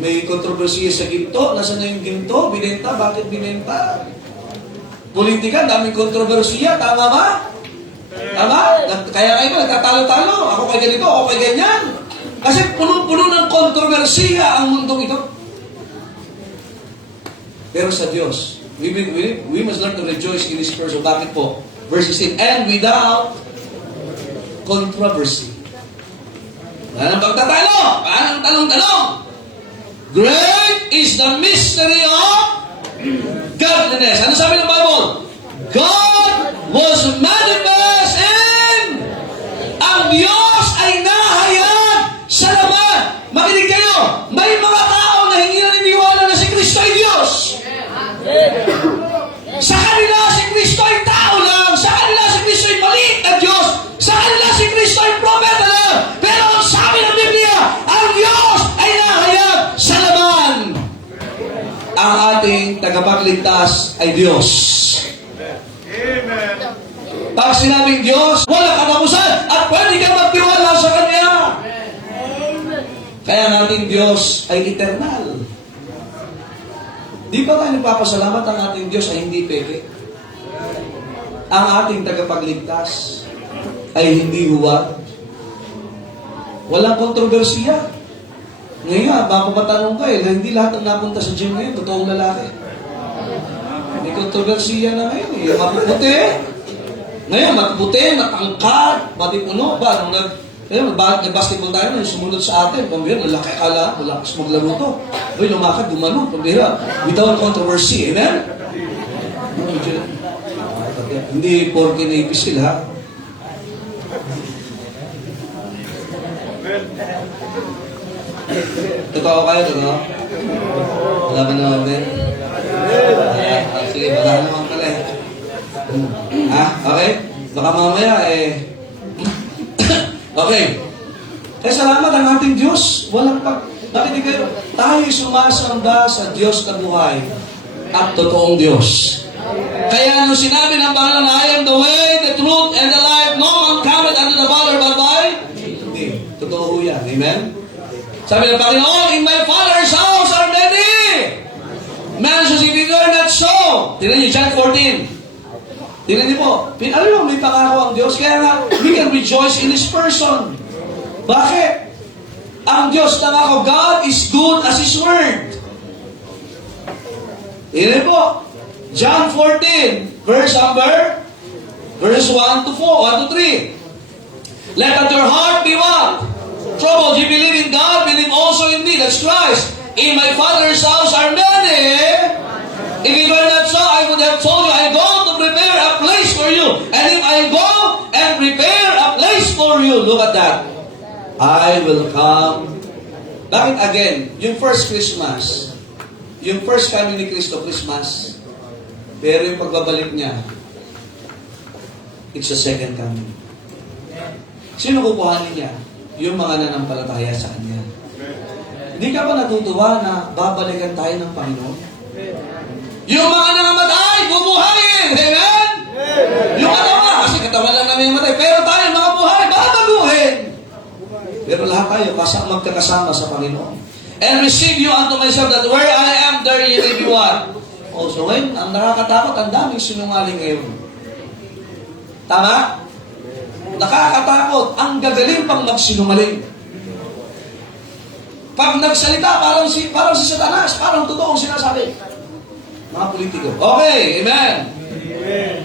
May kontrobersiya sa ginto, nasaan na yung ginto? Binenta, bakit binenta? Politika, daming kontrobersiya, tama ba? Tama? Kaya kayo nagtatalo-talo, ako kay ganito, ako kay ganyan. Kasi puno-puno ng kontrobersiya ang mundong ito. Pero sa Diyos, we must learn to rejoice in His person. Bakit po? Verse 16, and without controversy. Wala nang pagtatalo. Wala nang talong-talong. Great is the mystery of godliness. Ano sabi ng Bible? God was manifest in ang Diyos ay nahayag sa laman. Makinig kayo, may mga tao na hindi naniniwala na si Kristo ay Diyos. Sa kanila si Kristo ay tao lang. Sa kanila si Kristo ay maliit na Diyos. Sa kanila si Kristo ay propeta lang. Pero ang sabi ng Biblia, ang Diyos ay nahayag sa laman. Ang ating tagapagligtas ay Diyos. Pag sinabing Diyos, wala katapusan at pwede kang magtiwala sa Kanya. Kaya ang ating Diyos ay eternal. Di ba tayo nagpapasalamat ang ating Diyos ay hindi peke? Ang ating tagapagligtas ay hindi huwag. Walang kontrobersiya. Ngayon, baka matanong ka hindi lahat ng napunta sa gym ngayon, totoong lalaki. May kontrobersiya na ngayon mapuputi. Ngayon, mapuputi, matangkad, matipuno. Ba, nag-basketball tayo, sumunod sa atin. Pambira, lalaki akala, malakas maglaro to. Uy, lumakad, gumano. Pambira, without controversy. Amen? Hindi porke naipis sila. Totoo kayo, totoo? Wala ba naman din? Sige, wala naman pala eh. Okay? Baka mamaya okay. Kaya salamat ang ating Diyos. Walang nakinig kayo. Tayo sumasamba sa Diyos na buhay at totoong Diyos. Kaya nung sinabi ng Panginoon, I am the way, the truth, and the life, no one cometh unto the Father but by me. Totoo ho yan. Amen? Sabi ng Panginoon, in my Father's house are many mansions, if it were not so. Tingnan niyo, John 14. Tingnan niyo po. Alam mo, may pangako ang Diyos. Kaya nga, we can rejoice in His person. Bakit? Ang Diyos nangako, God is good as His word. Tingnan po. John 14, verse 1 to 3. Let not your heart be what? Troubled. You believe in God, believe also in me. That's Christ. In my Father's house are many. If it were not so, I would have told you, I go to prepare a place for you. And if I go and prepare a place for you, look at that. I will come. Bakit again? Yung first Christmas, yung first coming ni Cristo, Christmas, pero yung pagbabalik niya, it's a second coming. Sino kukuhanin niya? Yung mga nanampalataya sa Kanya. Hindi ka ba natutuwa na babalikan tayo ng Panginoon? Yung mga nangamatay, bubuhayin! Amen? Yung katawan, kasi katawan lang namin yung matay, pero tayo mga buhay, babaguhin! Pero lahat tayo, magkakasama sa Panginoon. And receive you unto myself, that where I am, there you may be what? Also, ngayon, ang nakakatakot, ang daming sinungaling ngayon. Tama? Nakakatakot, ang gagaling pang magsinungaling. Pag nagsalita, parang si Satanas, parang totoong sinasabi. Mga politiko. Okay, amen. Amen.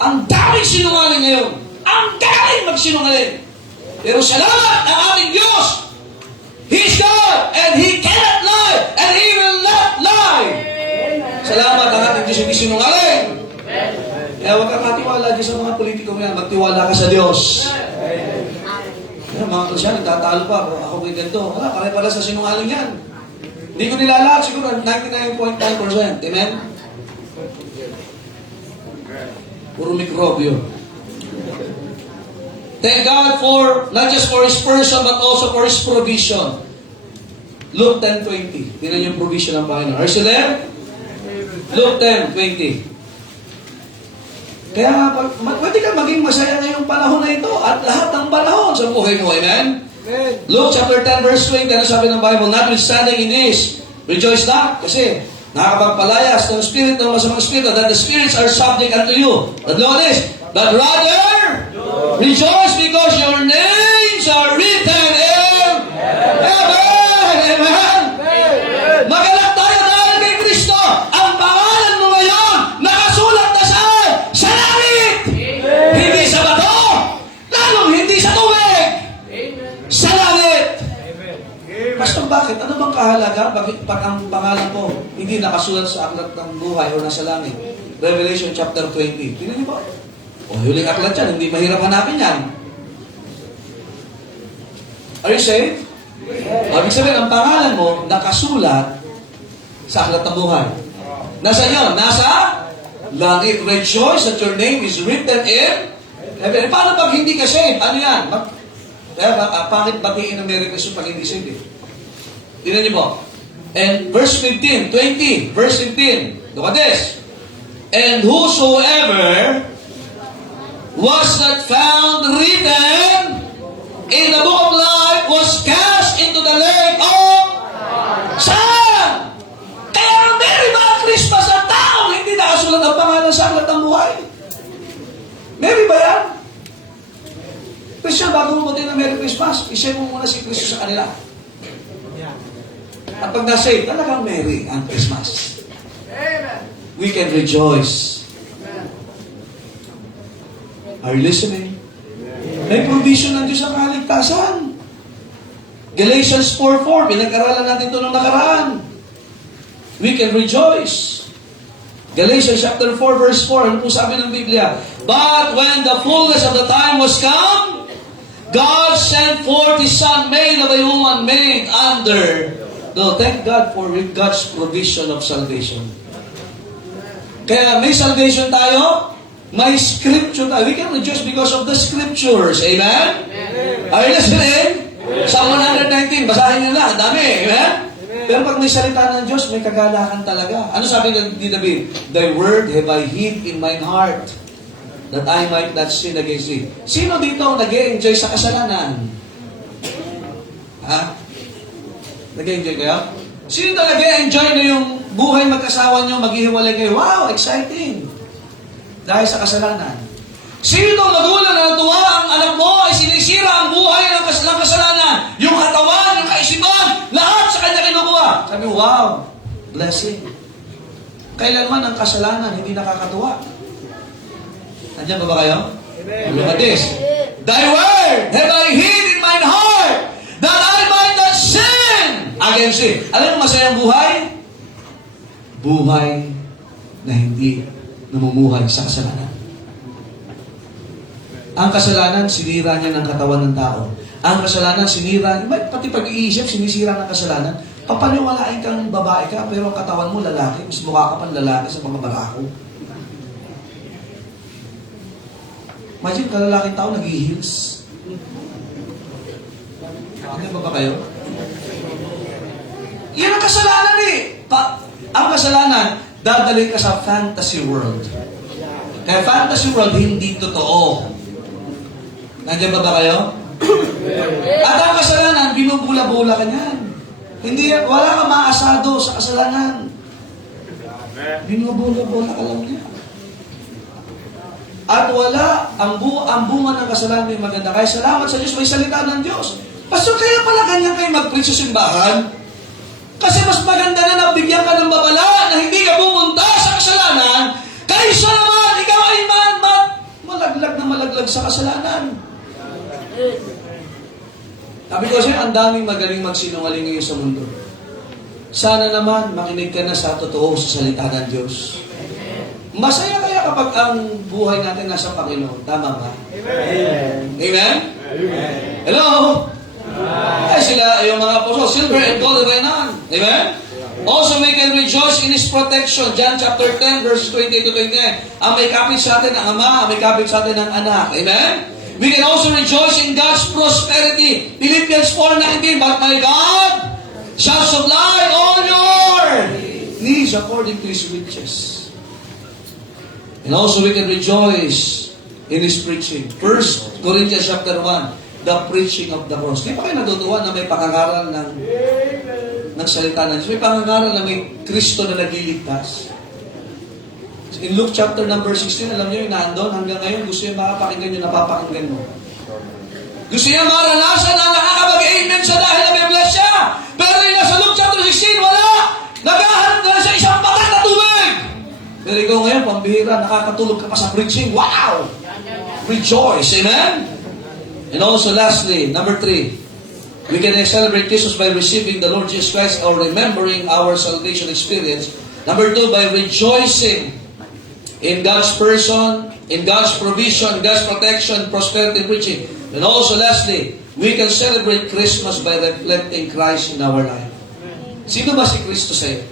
Ang daming sinungaling ngayon. Ang galing magsinungaling. Pero salamat ang ating Diyos. He's God, and He cannot lie, and He will not lie. Salamat ang ating Diyos, hindi sinungaling. Kaya huwag kang matiwala dyan sa mga politiko mo yan. Magtiwala ka sa Diyos. Kaya mga Kristiyan, nagtatalo pa. Ako may ganito. Wala, pare-pare sa sinungaling yan. Hindi ko nilalahat siguro 99.9%. Amen? Puro mikrobyo. Thank God for, not just for His person, but also for His provision. Luke 10:20. Tingnan yung provision ng Panginoon. Are you there? Luke 10:20. Kaya pwede ka maging masaya ngayong panahon na ito at lahat ng panahon sa buhay mo. Amen? Luke chapter 10 verse 20, ano sabi ng Bible? Notwithstanding in this, rejoice not, kasi nakakapagpalayas ng spirit ng masamang spirito, that the spirits are subject unto you. But know this, but rather, rejoice because your names are written in heaven. Amen? Magalak tayo dahil kay Kristo. Ang pangalan mo ngayon, nakasulat na saan? Sa langit! Hindi sa bato, lalong hindi sa tubig. Sa langit! Pastor, bakit? Ano bang kahalaga pag ang pangalan ko hindi nakasulat sa aklat ng buhay o nasa langit? Revelation chapter 20. Tingnan niyo ba? O, huling aklat yan. Hindi mahirap hanapin yan. Are you saved? Ibig sabihin, ang pangalan mo nakasulat sa aklat ng buhay. Nasa yun? Nasa langit. Rejoice that your name is written in heaven. Paano pag hindi ka saved? Ano yan? Pangit batiin ng Merry Christmas pag hindi saved? Tingnan niyo po. And verse 15, 20, verse 15. Look at this. And whosoever was not found written in the book of life was cast into the lake of saan? Kaya Merry mga Christmas ang taong hindi nakasulat ang pangalan sa aklat ng buhay. Merry ba yan? Christian, bago mo din ng Merry Christmas, isay mo muna si Kristo sa kanila. At pag na-save, talagang Merry ang Christmas. We can rejoice. Are you listening? May provision ng Diyos ang kaligtasan. Galatians 4:4, pinag-aralan natin ito nung nakaraan. We can rejoice. Galatians chapter 4 verse 4, ano po sabi ng Biblia? But when the fullness of the time was come, God sent forth His Son, made of a woman, made under. No, thank God for God's provision of salvation. Kaya may salvation tayo, may scripture tayo. We can rejoice because of the scriptures. Amen? Are you listening? Psalm 119, basahin nyo na. Ang dami. Amen? Pero pag may salita ng Diyos, may kagalakan talaga. Ano sabi ni David? Thy word have I hid in mine heart, that I might not sin against thee. Sino dito ang nag-e-enjoy sa kasalanan? Ha? Nag-e-enjoy kayo? Sino nag-e-enjoy na yung buhay mag-asawa nyo, maghihiwalay kayo? Wow, exciting! Dahil sa kasalanan. Sino itong magulang na natuwa ang anak mo ay sinisira ang buhay ng kasalanan? Yung katawan, yung kaisipan, lahat sa kanya kinukuha. Sabi mo, wow, blessing. Kailanman ang kasalanan hindi nakakatuwa. Nandiyan ba kayo? Look at this. Thy word have I hid in mine heart, that I might not sin against it. Alam mo masayang buhay? Buhay na hindi namumuhay sa kasalanan. Ang kasalanan, sinira niya ng katawan ng tao. Ang kasalanan, sinira, pati pag-iisip, sinisira ng kasalanan. Papaniwalain kang babae ka, pero ang katawan mo lalaki, mas mukha ka pang lalaki sa mga barako. Imagine, kalalaking tao nag-heels. Ano ba kayo? Yan ang kasalanan eh. Ang kasalanan, dadalhin ka sa fantasy world. Kaya fantasy world, hindi totoo. Nandiyan ba kayo? At ang kasalanan, binubula-bula ka niyan. Wala kang maasado sa kasalanan. Binubula-bula ka lang niya. At wala, ang bunga ng kasalanan ay maganda. Kaya salamat sa Diyos, may salita ng Diyos. Pastor, kaya pala ganyan kayo mag-preach sa simbahan? Kasi mas maganda na nabigyan ka ng babala na hindi ka pumunta sa kasalanan, kaysa naman, ikaw ay malaglag sa kasalanan. Sabi ko sa'yo, ang daming magaling magsinungaling ngayon sa mundo. Sana naman, makinig ka na sa totoo sa salita ng Diyos. Masaya kaya kapag ang buhay natin nasa Panginoon. Tama ba? Amen? Amen? Amen. Hello? Ay sila, yung mga apostol, silver and gold have I none. Amen? Also, we can rejoice in His protection. John chapter 10, verses 28 to 29. Ang may kapit sa atin ng Ama, ang may kapit sa atin ng Anak. Amen? We can also rejoice in God's prosperity. Philippians 4:19, but my God shall supply all your needs according to His riches. And also we can rejoice in His preaching. 1 Corinthians chapter 1, the preaching of the cross. Di ba kayo natutuwa na may pangangaral ng salita ng Diyos? May pangangaral na may Kristo na nagliligtas. In Luke chapter number 16, alam niyo yung nandun, hanggang ngayon, gusto niya makapakinggan yung napapakinggan mo. Gusto niya maranasan na nakakapag-amen siya dahil na may bless siya. Pero yung nasa Luke chapter 16, wala! Naghahanap na sa isang patak na tubig! Pero ikaw ngayon, pambihira, nakakatulog ka pa sa preaching. Wow! Rejoice! Amen? And also lastly, number 3, we can celebrate Christmas by receiving the Lord Jesus Christ or remembering our salvation experience. Number 2, by rejoicing in God's person, in God's provision, God's protection, prosperity, preaching. And also lastly, we can celebrate Christmas by reflecting Christ in our life. Sino ba si Kristo sa iyo?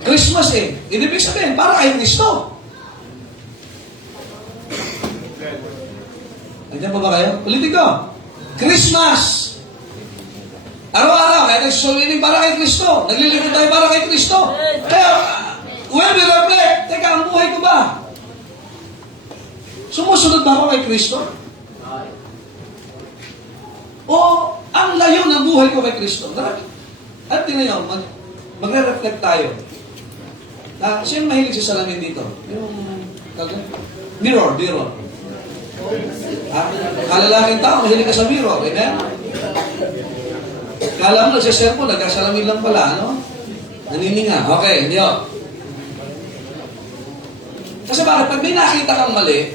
Christmas eh. Ibig sabihin, para kay Kristo. Nandiyan pa ba kayo? Ulitin ko. Christmas. Araw-araw, kaya nagsusulitin para kay Kristo. Naglilingkod tayo para kay Kristo. Kaya, when we reflect, teka, ang buhay ko ba? Sumusunod ba ako kay Kristo? O ang layo ng buhay ko kay Kristo? At tingnan nyo, magre-reflect tayo. Sino mahilig sa salamin dito? Yung mirror. Kalalaking tao, mahilig ka sa mirror. Amen? Kala mo, nagsiserpo, nagkasalamin lang pala, ano? Nanininga. Okay, hindi o. Kasi bakit? Pag may nakita kang mali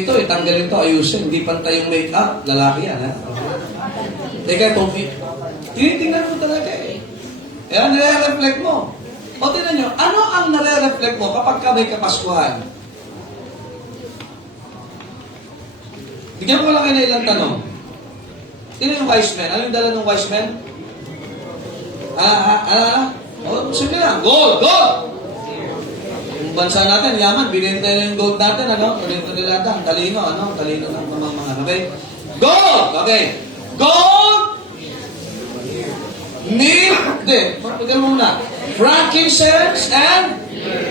ito, tanggalin to, ayusin. Hindi pantay yung make-up. Lalaki yan, ha? Teka, tinitingnan mo talaga eh. Kaya nire-reflect mo. O tingnan nyo, ano ang nare-reflect mo kapag ka may kapaskuhan? Bigyan ko lang kayo na ilang tanong. Tingnan yung wise men. Ano yung dala ng wise men? Sige lang. Gold! Yung bansa natin, yaman, binenta na yung gold natin, ano? Binenta nila natin. Talino ng mga, okay? Gold! Okay. Gold! Hindi. Pagkakal mo muna. Frankincense and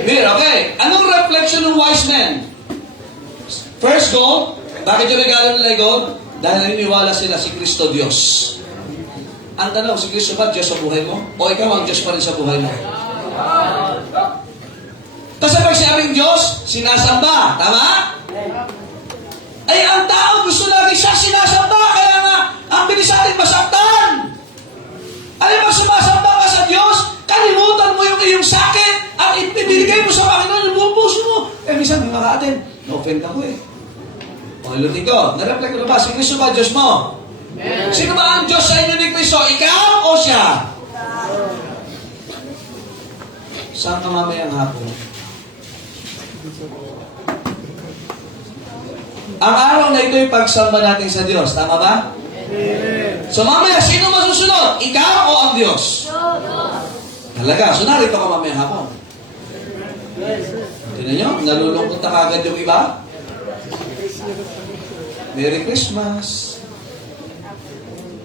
myrrh. Okay. Anong reflection ng wise men? First, gold. Bakit yung regalo nila ay gold? Dahil naniniwala sila si Kristo Diyos. Ang tanong, si Kristo ba Diyos sa buhay mo? O ikaw ang Diyos pa rin sa buhay mo? Kasi pag sinabing Diyos, sinasamba. Tama? Ay, ang tao gusto lagi siya sinasamba. Kaya nga, ang bilis natin masaktan. Alam mo, sumasamba ka sa Diyos, kalimutan mo yung iyong sakit at ibibigay mo sa Panginoon yung buong puso mo. Minsan, hindi makaatin. Na-offend ako O, ilutin ko. Na-reflect ko na ba? Si Kristo ba Diyos mo? Amen. Sino ba ang Diyos sa inyo ni Kristo? Ikaw o siya? Saan ka mamayang hapon? Ang araw na ito yung pagsamba natin sa Diyos. Tama ba? Amen. So mamaya, sino masusunod? Ikaw o ang Diyos? Talaga. So narito ka mamayang hapon. Tignan nyo, nalulungkot na kagad yung iba. Merry Christmas.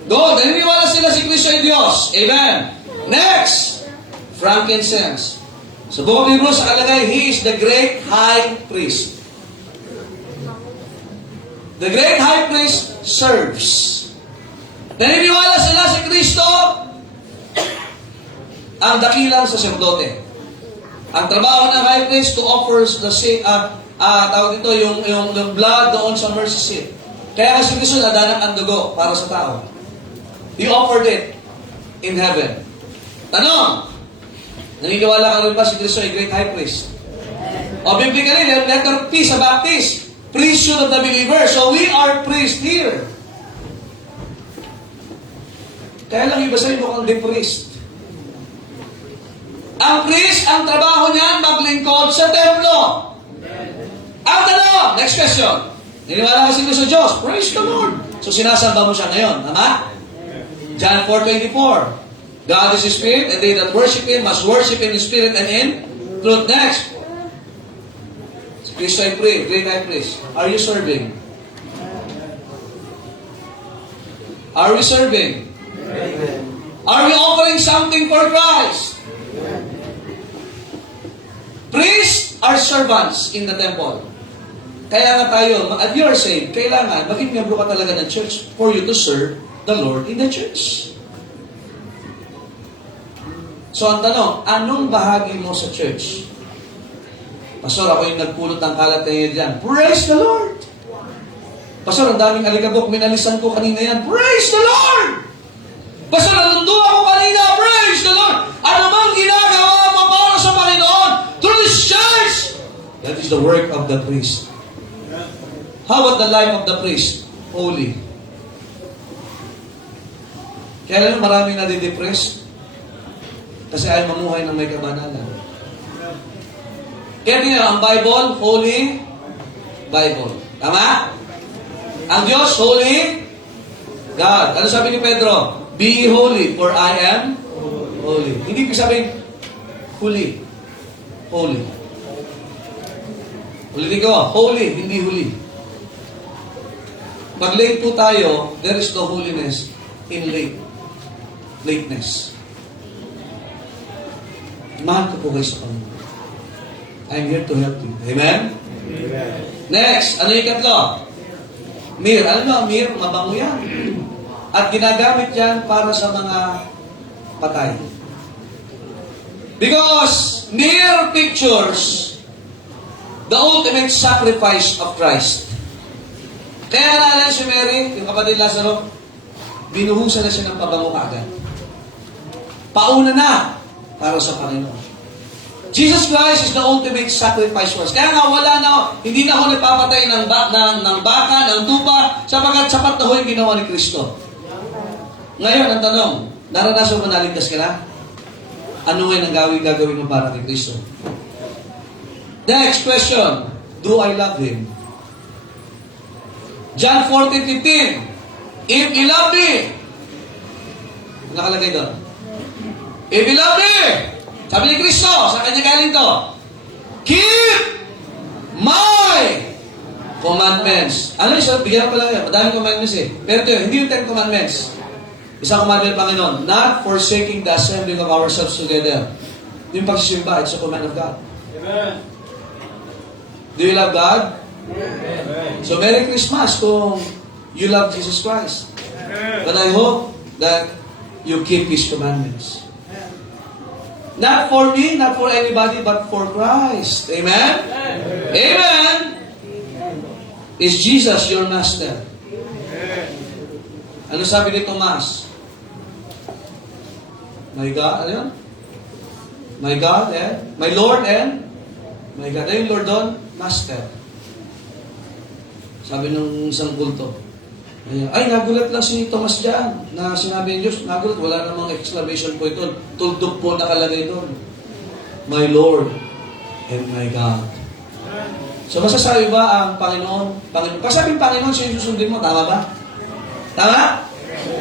Go, naniniwala sila si Kristo ay Diyos. Amen. Next, frankincense. Sa Book of Hebrews, nakalagay, He is the great high priest. The great high priest serves. Naniniwala sila si Kristo ang dakilang saserdote. Ang trabaho ng high priest to offers the tawag dito, yung blood doon sa mercy seat. Kaya si Kristo nadanak ang dugo para sa tao. He offered it in heaven. Tanong, naniniwala ka rin ba si Kristo ay great high priest? O biblically, letter P sa Baptist, priesthood of the believer. So we are priests here. Kaya lang iba sa'yo mukhang di priest. Ang priest, ang trabaho niyan, maglingkod sa templo. Ang tanong, next question. Niniwala ka si Kristo Diyos? Praise the Lord. So sinasamba mo siya ngayon. Tama? John 4:24. God is a spirit, and they that worship Him must worship in spirit and in truth. Next. Si Kristo ay great high priest. Are you serving? Are we serving? Are we offering something for Christ? Priests are servants in the temple. Kaya nga tayo, if you are saved, kailangan maging miyembro ka talaga ng church for you to serve the Lord in the church. So ang tanong, anong bahagi mo sa church? Pastor, ako yung nagpulot ng kalat na yan. Praise the Lord! Pastor, ang daming alikabok, minalisan ko kanina yan. Praise the Lord! Pastor, nanundo ako kanina. Praise the Lord! Ano mang ginagawa mo para sa Panginoon through this church? That is the work of the priest. How about the life of the priest? Holy. Kaya lang maraming nadidepressed kasi ayaw mamuhay ng may kabanalan. Kaya tingnan, ang Bible, Holy Bible. Tama? Ang Diyos, Holy God. Ano sabi ni Pedro? Be holy, for I am holy. Hindi ko sabihin, huli. Holy. Ulitin ko, holy, hindi huli. Pag late po tayo, there is no holiness in lateness. Mahal ko po kayo sa Panginoon. I'm here to help you. Amen? Amen. Next, ano yung ikatlo? Myrrh. Alam mo, myrrh, mabango yan. At ginagamit yan para sa mga patay. Because myrrh pictures the ultimate sacrifice of Christ. Kaya naalala si Mary, yung kapatid Lazaro, binuhusan na siya ng pabango kaagad. Pauna na para sa Panginoon. Jesus Christ is the ultimate sacrifice for us. Kaya nga wala na, hindi na ako nagpapatay ng baka, ng tupa, sapagkat sapat na ho yung ginawa ni Kristo. Ngayon, ang tanong, naranasan mo naligtas ka na? Ano ngayon ang gagawin mo para kay Kristo? Next question, do I love Him? John 14:15. If you love me, nakalagay doon. If you love me, sabi ni Kristo, sa kanya galing to, keep my commandments. Ano yung sabi? Bigyan ko lang yan. Madaming commandments eh. Pero ito, hindi yung 10 commandments. Isang commandment ng Panginoon, not forsaking the assembling of ourselves together. Yung pagsisimba, it's a command of God. Amen. Do you love God? Amen. So, Merry Christmas kung you love Jesus Christ. But I hope that you keep His commandments. Not for me, not for anybody, but for Christ. Amen? Amen! Is Jesus your master? Ano sabi ni Tomas? My God, ano yun? My God and, my Lord and, my God. Ano yung Lord doon? Master. Sabi nung isang kulto. Ay, nagulat lang si Tomas dyan na sinabi ni Diyos. Nagulat, wala namang exclamation point doon. Tuldok po nakalagay doon. My Lord and my God. So masasabi ba ang Panginoon? Kasabing Panginoon, siya yung susundin mo. Tama ba? Tama?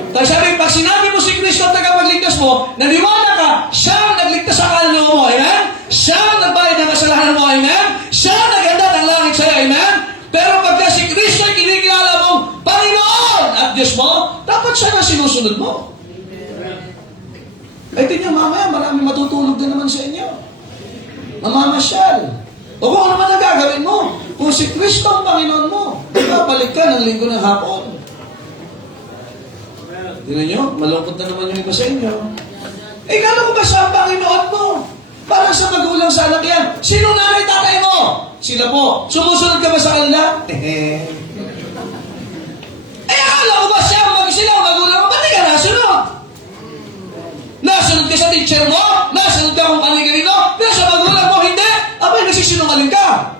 Tapos sabi, pag sinabi mo si Kristo ang tagapagligtas mo, naniwala ka, siya ang nagligtas sa kaluluwa mo. Amen? Siya ang nagbayad ng kasalanan mo. Amen? Siya ang naghanda ng langit sa'yo. Amen? Pero pagka si Kristo ay kinikilala mong Panginoon at Diyos mo, dapat siya na sinusunod mo. Ay, tingnan mamaya, maraming matutulog din naman sa inyo. Mamamasyal. O kung ano man ang gagawin mo, kung si Kristo ang Panginoon mo, babalik ka ng linggo ng hapon. Tingnan nyo, malungkot na naman yung iba sa inyo. Eh, kala mo ba siya ang Panginoon mo? Parang sa magulang sa anak yan. Sino nanay tatay mo? Sila po. Sumusunod ka ba sa kanila? Eh, akala mo ba siya sila ang magulang mo? Ba't di ka nasunod? Nasunod ka sa teacher mo? Nasunod ka kung kanino? Pero sa magulang mo, hindi. Abay, nagsisinungaling ka.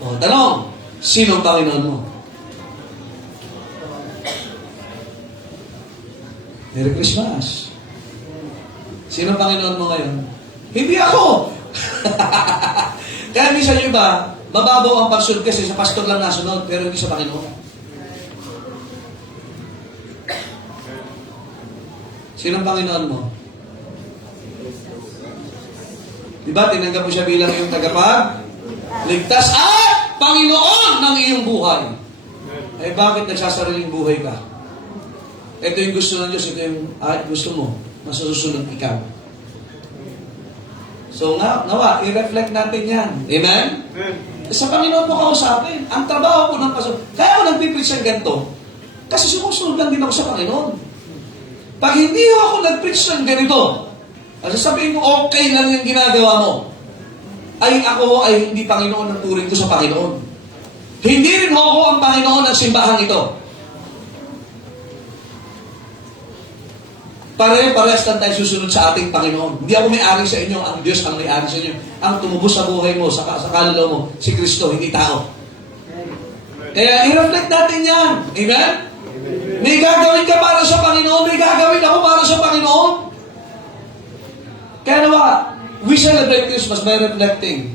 O, tanong, sino ang Panginoon mo? Merry Christmas. Sino ang Panginoon mo ngayon? Hindi ako! Kaya minsan yung iba, mababaw ang pagsunod kasi sa pastor lang nasunod, pero hindi sa Panginoon. Sino ang Panginoon mo? Diba, tinanggap mo siya bilang iyong tagapagligtas at Panginoon ng iyong buhay. Eh, bakit nagsasariling buhay ka? Ito yung gusto ng Diyos, ito yung gusto mo, masusunod ikaw. So nawa, i-reflect natin yan. Amen? Sa Panginoon mo kausapin. Ang trabaho ko ng pastor. Kaya ako nagpipreach ng ganito. Kasi sumusunod lang din ako sa Panginoon. Pag hindi ako nagpreach ng ganito, kasi sabihin mo, okay lang yung ginagawa mo, ay ako ay hindi Panginoon ng turing ko sa Panginoon. Hindi rin ako ang Panginoon ng simbahan ito. Pare-parehas lang tayo susunod sa ating Panginoon. Hindi ako may-ari sa inyo, ang Diyos ang may-ari sa inyo. Ang tumubos sa buhay mo, sa kaluluwa mo, si Kristo, hindi tao. Kaya i-reflect natin yan. Amen? May gagawin ka para sa Panginoon, may gagawin ako para sa Panginoon. Kaya nawa, we celebrate Christmas by reflecting.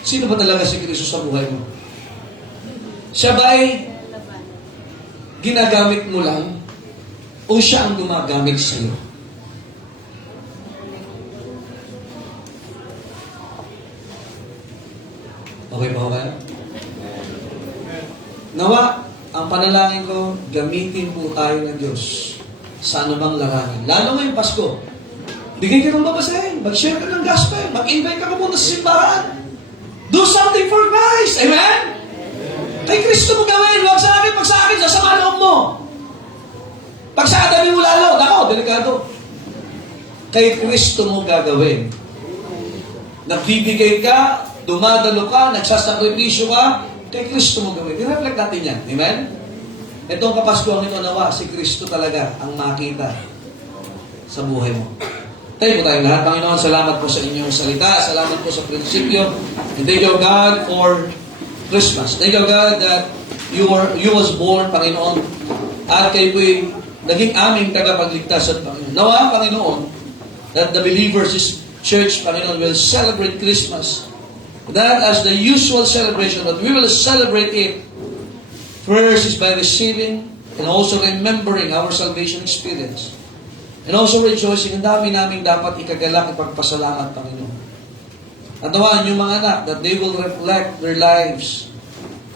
Sino ba talaga si Kristo sa buhay mo? Siya ba'y ginagamit mo lang? O siya ang gumagamit sa iyo? Okay ba kayo? Nawa, ang panalangin ko, gamitin po tayo ng Diyos sa anumang larangan. Lalo ngayong Pasko. Bigay ka ng babasahin. Mag-share ka ng gospel. Mag-invite ka muna sa simbahan. Do something for Christ. Amen? Kay Kristo mo gawin. Huwag sa akin, pag sa akin, sasama loob mo. Pag sa dami mo lalo, nako, delikado. Kay Kristo mo gagawin. Nagbibigay ka, dumadalo ka, nagsasakripisyo ka, kay Kristo mo gawin. I-reflect natin yan. Amen? Itong kapaskuhan ito nawa, si Kristo talaga ang makita sa buhay mo. Tayo po tayong lahat. Panginoon, salamat po sa inyong salita. Salamat po sa prinsipyo. And thank you, God, for Christmas. Thank you, God, that you was born, Panginoon. At kayo po'y naging aming tagapagligtas at Panginoon. Nawa, Panginoon, that the believers, this church, Panginoon, will celebrate Christmas. That as the usual celebration, that we will celebrate it. First is by receiving and also remembering our salvation experience. And also rejoicing, ang dami namin dapat ikagalak, ipagpasalamat, Panginoon. At nawaan yung mga anak, that they will reflect their lives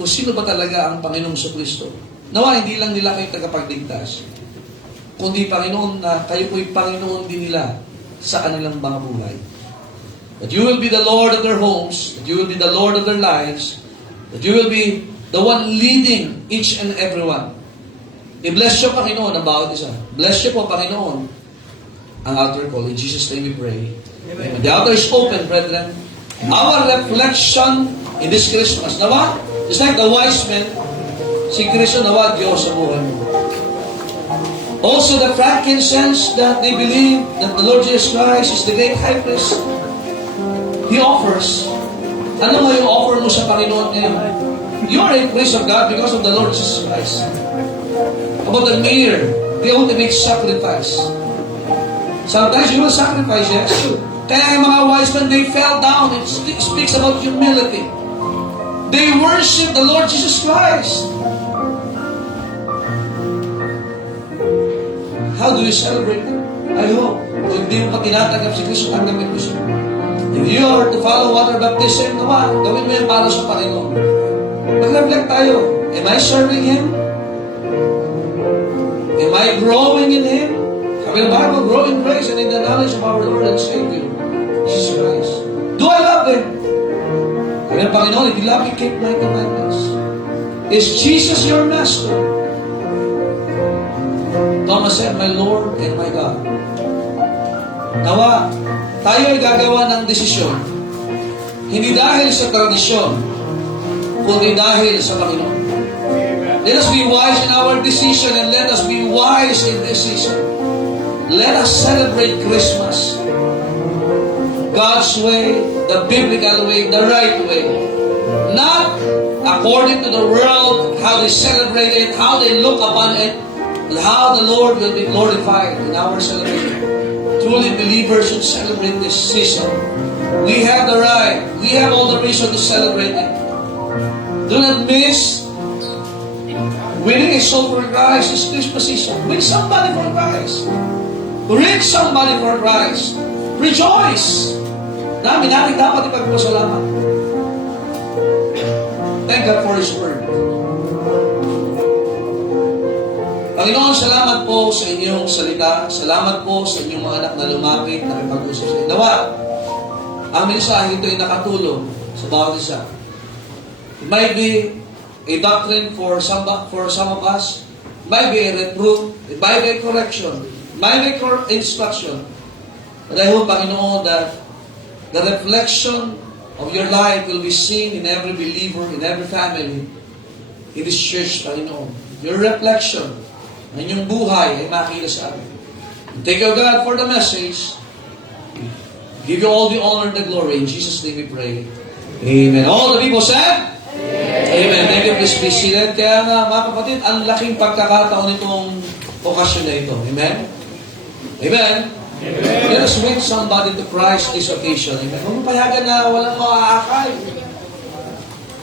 kung sino ba talaga ang Panginoong Kristo. Nawa, hindi lang nila kayo tagapagligtas, kundi Panginoon na kayo po'y Panginoon din nila sa kanilang mga buhay. That you will be the Lord of their homes, that you will be the Lord of their lives, that you will be the one leading each and every one. I-bless you, Panginoon, ang bawat isa. Bless you po, Panginoon, ang altar call. In Jesus' name we pray. Amen. The altar is open, brethren. Our reflection in this Christmas, nawa, just like the wise men, si Kristo nawa, Diyos sa buhay mo. Also, the frankincense that they believe that the Lord Jesus Christ is the great high priest, He offers. Ano mo yung offer mo sa Panginoon ngayon? You are a priest of God because of the Lord Jesus Christ. About the mere, the ultimate sacrifice. Sometimes you will sacrifice, yes. Kaya yung mga wise men, they fell down. It speaks about humility. They worship the Lord Jesus Christ. How do you celebrate it? I hope, kung hindi mo pa tinatanggap si Kristo, tanggapin mo siya. If you are to follow water baptism, naman, gawin mo yan para sa Panginoon. Mag-reflect tayo. Am I serving Him? Am I growing in Him? Sabi ng Bible, grow in grace and in the knowledge of our Lord and Savior, Jesus Christ. Do I love Him? Sabi ng Panginoon, if you love me, keep my commandments. Is Jesus your master? Thomas said, my Lord and my God. Nawa, tayo ay gagawa ng desisyon. Hindi dahil sa tradisyon, kundi dahil sa Panginoon. Let us be wise in our decision and let us be wise in this season. Let us celebrate Christmas God's way, the biblical way, the right way. Not according to the world, how they celebrate it, how they look upon it, and how the Lord will be glorified in our celebration. Truly, believers should celebrate this season. We have the right, we have all the reason to celebrate it. Do not miss winning a soul for Christ is Christmas season. Win somebody for Christ. Reach somebody for Christ. Rejoice. Namin natin dapat ipagpasalamat. Thank God for His Word. Panginoon, salamat po sa inyong salita. Salamat po sa inyong mga anak na lumapit, na ipag-usap sa inyo. Nawa, ang mensahe ito ay nakatulong sa bawat isa. It might be a doctrine for some of us. It might be a reproof. It might be a correction. It might be instruction. But I hope, Panginoon, that the reflection of your life will be seen in every believer, in every family, in this church, Panginoon. Your reflection ng inyong buhay ay makita sa amin. Thank you, God, for the message. Give you all the honor and the glory. In Jesus' name we pray. Amen. All the people said? Amen. Thank you, please be seated. Kaya nga, mga kapatid, ang laking pagkakataon itong okasyon na ito. Amen? Amen? Amen. Let us win somebody to Christ this occasion. Amen? Huwag payagan na walang maaakay.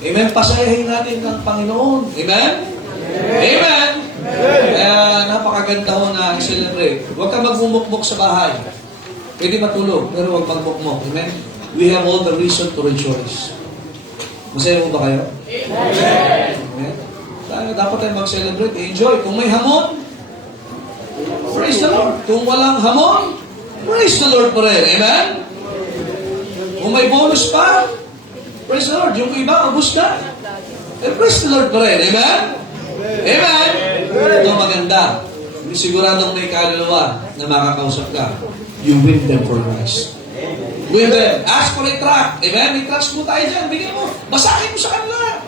Amen? Pasayahin natin ng Panginoon. Amen? Amen? Kaya napakaganda ho na i-celebrate. Huwag ka magmumukmuk sa bahay. Pwede matulog, pero huwag magmukmuk. Amen? We have all the reason to rejoice. Masaya mo ba kayo? Amen? Amen? Dapat tayo mag-celebrate. Enjoy. Kung may hamon, praise the Lord. Kung walang hamon, praise the Lord pa rin. Amen? Kung may bonus pa, praise the Lord. Yung iba, ubus na. Praise the Lord pa rin. Amen? Amen? Ito maganda. Siguradong may kaluluwa na makakausap ka. You win them for Christ. Win them. Ask for a tract. Amen? May tracts po tayo dyan. Bigyan mo. Basahin mo sa kanila.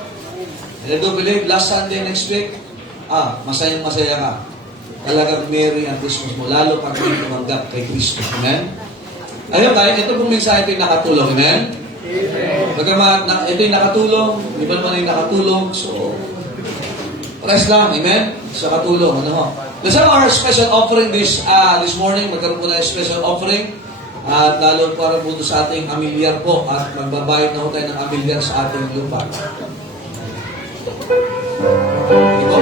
And I do believe last Sunday next week, masayang-masaya ka. Talagang merry ang Christmas mo. Lalo pag may tumanggap kay Kristo. Amen? Ayun tayo, ito pong mensahe ito yung nakatulong. Amen? Bagamat ito yung nakatulong, iba naman yung nakatulong. So, rest lang. Amen? Sa katulong. Ano ho? Let's have our special offering this morning. Magkaroon po na yung special offering. At lalo para po sa ating amilyar po. At magbabayad na po tayo ng amilyar sa ating lupa. Ito?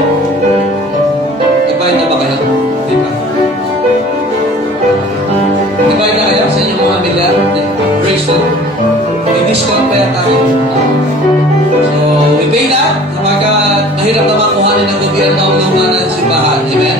Nagbayad na ba kayo? Hindi pa. Nagbayad na kayo sa inyong mga amilyar? Praise the Lord. May discount pa yan tayo. So, we pay na. Mahirap naman kuhanin ng gobyerno ang lupa ng simbahan. Amen?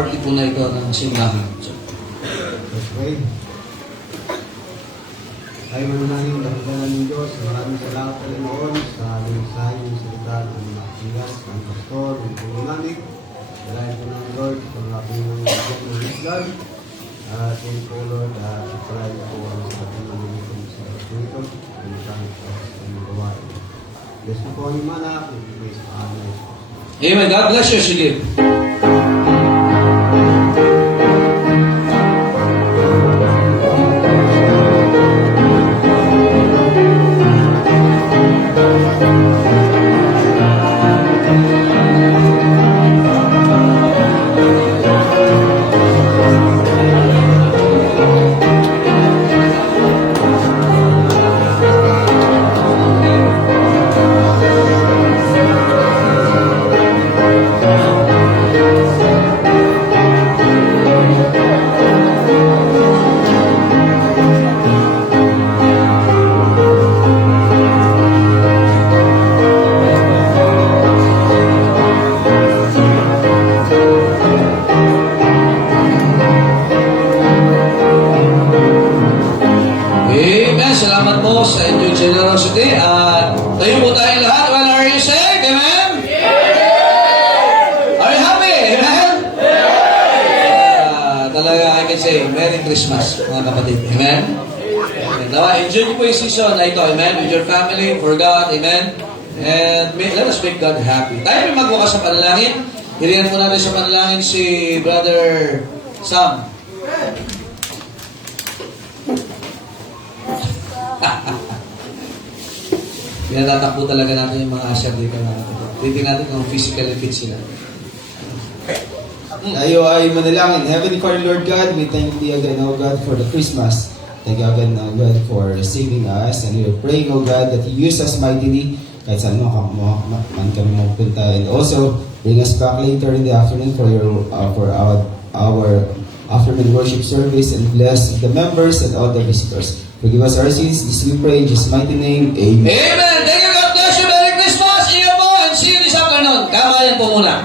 property po na ito ng simbahan. So, Okay. Ay mananangin dakilan ng Diyos. Maraming salamat sa Panginoon sa mensahe ng salita ng mga kasigas, ng pastor, ng panginanik. Dalayan po ng Lord sa mga pinangyayari ng Islam. Thank you, Lord. Pagpalain po ang sa ating mananangin sa Espiritu. Ang isang ng gawain. Bless po po ang imana. Bless po ang Amen. God bless you, sige. Amen. Salamat po sa inyong generosity. At tayo po tayong lahat. Well, are you saved? Amen? Are you happy? Amen? Talaga, I can say, Merry Christmas, mga kapatid. Amen? Now, enjoy niyo po yung season na ito. Amen? With your family, for God. Amen? And let us make God happy. Tayo may magbukas sa panalangin. Hiriyan po natin sa panalangin si Brother Sam. Pinatatakbo talaga natin yung mga asyag dito natin. Titignan natin kung physically fit sila. Tayo ay manalangin. Heavenly Father, Lord God, we thank you again, O God, for the Christmas. Thank you again, O God, for saving us. And we are praying, O God, that you use us mightily kahit saan man kami mapunta. And also, bring us back later in the afternoon for our afternoon worship service, and bless the members and all the visitors. Forgive us our sins. This we pray in Jesus' mighty name. Amen. Amen! Thank you, God bless you. Merry Christmas! Ingat po and see you this afternoon. Kamayan po muna.